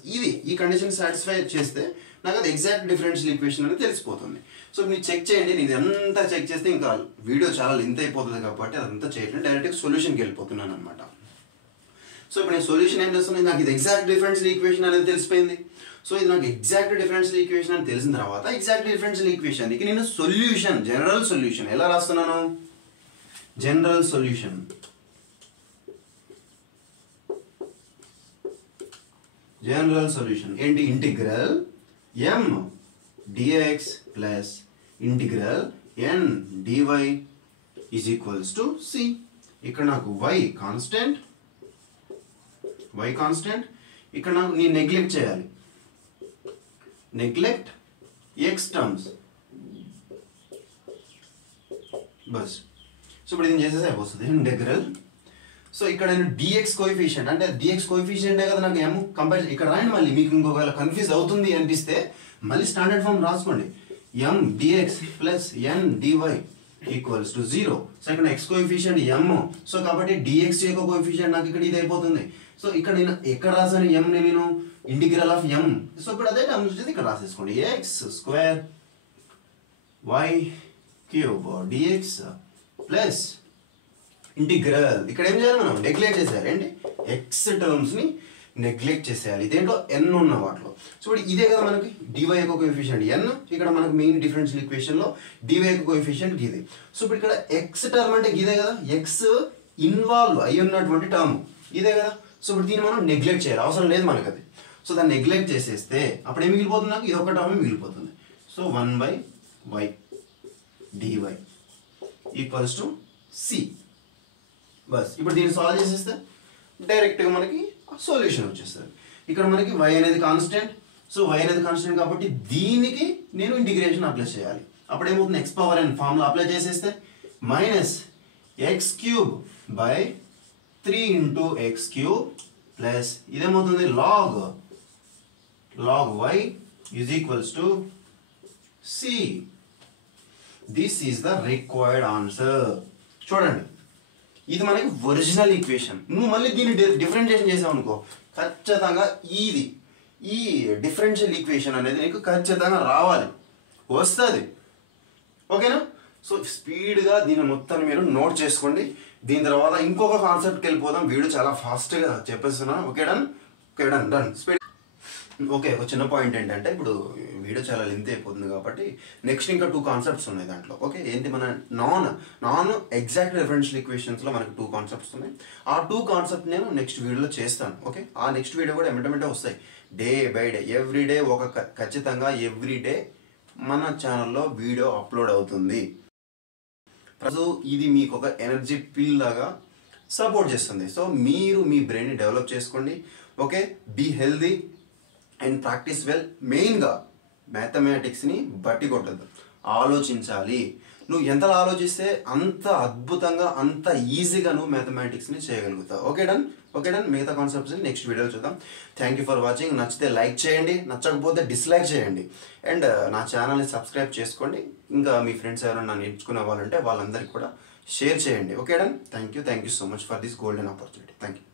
ఈ కండిషన్ సాటిస్ఫై చేస్తే నాకు అది ఎగ్జాక్ట్ డిఫరెన్షియల్ ఈక్వేషన్ అనేది తెలిసిపోతుంది. సో మీరు చెక్ చేయండి, నేను ఇదంతా చెక్ చేస్తే ఇంకా వీడియో చాలా లెంత్ అయిపోతుంది కాబట్టి అదంతా చేయట్లేదు, డైరెక్ట్గా సొల్యూషన్కి వెళ్ళిపోతున్నాను అనమాట. సో ఇప్పుడు నేను సొల్యూషన్ ఏం చేస్తున్నాను, నాకు ఇది ఎగ్జాక్ట్ డిఫరెన్షియల్ ఈక్వేషన్ అనేది తెలిసిపోయింది. సో ఇది నాకు ఎగ్జాక్ట్ డిఫరెన్షియల్ ఈక్వేషన్ అని తెలిసిన తర్వాత ఎగ్జాక్ట్ డిఫరెన్షియల్ ఈక్వేషన్కి నేను సొల్యూషన్ జనరల్ సొల్యూషన్ ఎలా రాస్తున్నాను, జనరల్ సొల్యూషన్ ఏంటి integral m dx plus integral n dy is equals to c. ఇక్కడ నాకు y కాన్స్టెంట్ ఇక్కడ నాకు నేను నెగ్లెక్ట్ చేయాలి, neglect x terms bus. So ఇప్పుడు ఇది చేసేసి అయిపోతుంది ఇంటిగ్రల్. సో ఇక్కడ నేను డిఎక్స్ కోఎఫిషియంట్ అంటే డిఎక్స్ కోఎఫిషియంటే కదా నాకు ఎమ్ కంపేర్ ఇక్కడ రాయండి మళ్ళీ మీకు ఇంకొకవేళ కన్ఫ్యూజ్ అవుతుంది అనిపిస్తే మళ్ళీ స్టాండర్డ్ ఫామ్ రాసుకోండి M dx plus N dy equals to 0. So ఇక్కడ ఎక్స్ కోఎఫిషియంట్ ఎమ్ సో కాబట్టి డిఎక్స్ యొక్క కోఎఫిషియంట్ నాకు ఇక్కడ ఇది అయిపోతుంది. సో ఇక్కడ నేను ఎక్కడ రాసాను ఎం నేను ఇంటిగ్రల్ ఆఫ్ ఎం సో ఇప్పుడు అదే టర్మ్స్ వచ్చేది ఇక్కడ రాసేసుకోండి x square y cube dx plus integral ఇక్కడ ఏం చేయాలి మనం నెగ్లెక్ట్ చేసేయాలి ఏంటి ఎక్స్ టర్మ్స్ని నెగ్లెక్ట్ చేసేయాలి ఇదేంటో ఎన్ ఉన్న వాటిలో. సో ఇప్పుడు ఇదే కదా మనకి డివై యొక్క కోఎఫిషియంట్ ఎన్ ఇక్కడ మనకు మెయిన్ డిఫరెన్షియల్ ఈక్వేషన్లో డివై యొక్క కోఎఫిషియంట్ గీదే. సో ఇప్పుడు ఇక్కడ ఎక్స్ టర్మ్ అంటే గీదే కదా ఎక్స్ ఇన్వాల్వ్ అయి ఉన్నటువంటి టర్మ్ ఇదే కదా. సో ఇప్పుడు దీన్ని మనం నెగ్లెక్ట్ చేయాలి అవసరం లేదు మనకు అది. సో దాన్ని నెగ్లెక్ట్ చేసేస్తే అప్పుడు ఏం మిగిలిపోతుంది నాకు ఇది ఒక టర్మ్ మిగిలిపోతుంది. So 1/y dy equals to c బస్. ఇప్పుడు దీన్ని సాల్వ్ చేసేస్తే డైరెక్ట్గా మనకి సొల్యూషన్ వచ్చేస్తుంది. ఇక్కడ మనకి y అనేది కాన్స్టెంట్ సో y అనేది కాన్స్టెంట్ కాబట్టి దీనికి నేను ఇంటిగ్రేషన్ అప్లై చేయాలి. అప్పుడు ఏమవుతుంది x power n formula apply చేసేస్తే minus x cube by 3 into x cube plus ఇదేమవుతుంది log y is equals to c. This is the required answer. చూడండి ఇది మనకి ఒరిజినల్ ఈక్వేషన్. నువ్వు మళ్ళీ దీన్ని డిఫరెన్షియేషన్ చేసావు అనుకో ఖచ్చితంగా ఈ డిఫరెన్షియల్ ఈక్వేషన్ అనేది నీకు ఖచ్చితంగా రావాలి వస్తుంది ఓకేనా. సో స్పీడ్గా దీన్ని మొత్తం మీరు నోట్ చేసుకోండి. దీని తర్వాత ఇంకొక కాన్సెప్ట్కి వెళ్ళిపోదాం. వీడియో చాలా ఫాస్ట్గా చెప్పేస్తున్నా. Okay done speed. ఓకే ఒక చిన్న పాయింట్ ఏంటంటే ఇప్పుడు వీడియో చాలా లెంత్ అయిపోతుంది కాబట్టి నెక్స్ట్ ఇంకా 2 కాన్సెప్ట్స్ ఉన్నాయి దాంట్లో. ఓకే ఏంటి మన నాన్ ఎగ్జాక్ట్ డిఫరెన్షియల్ ఈక్వేషన్స్లో మనకు 2 కాన్సెప్ట్స్ ఉన్నాయి. ఆ 2 కాన్సెప్ట్ నేను నెక్స్ట్ వీడియోలో చేస్తాను. ఓకే ఆ నెక్స్ట్ వీడియో కూడా ఎమ్మటెమ్మటే వస్తాయి డే బై డే ఎవ్రీడే ఖచ్చితంగా ఎవ్రీడే మన ఛానల్లో వీడియో అప్లోడ్ అవుతుంది. ఇది మీకు ఒక ఎనర్జీ పిల్ లాగా సపోర్ట్ చేస్తుంది. సో మీరు మీ బ్రెయిన్ని డెవలప్ చేసుకోండి. Okay be healthy and practice well. మెయిన్గా మ్యాథమెటిక్స్ని బట్టి కొట్టద్దు ఆలోచించాలి. నువ్వు ఎంతలా ఆలోచిస్తే అంత అద్భుతంగా అంత ఈజీగా నువ్వు మ్యాథమెటిక్స్ని చేయగలుగుతావు. ఓకే డన్ మిగతా కాన్సెప్ట్స్ని నెక్స్ట్ వీడియోలో చూద్దాం. Thank you for watching. నచ్చితే లైక్ చేయండి, నచ్చకపోతే డిస్లైక్ చేయండి అండ్ నా ఛానల్ని సబ్స్క్రైబ్ చేసుకోండి. ఇంకా మీ ఫ్రెండ్స్ ఎవరైనా నేర్చుకునే వాళ్ళంటే వాళ్ళందరికీ కూడా షేర్ చేయండి. Okay done thank you so much for this golden opportunity. Thank you.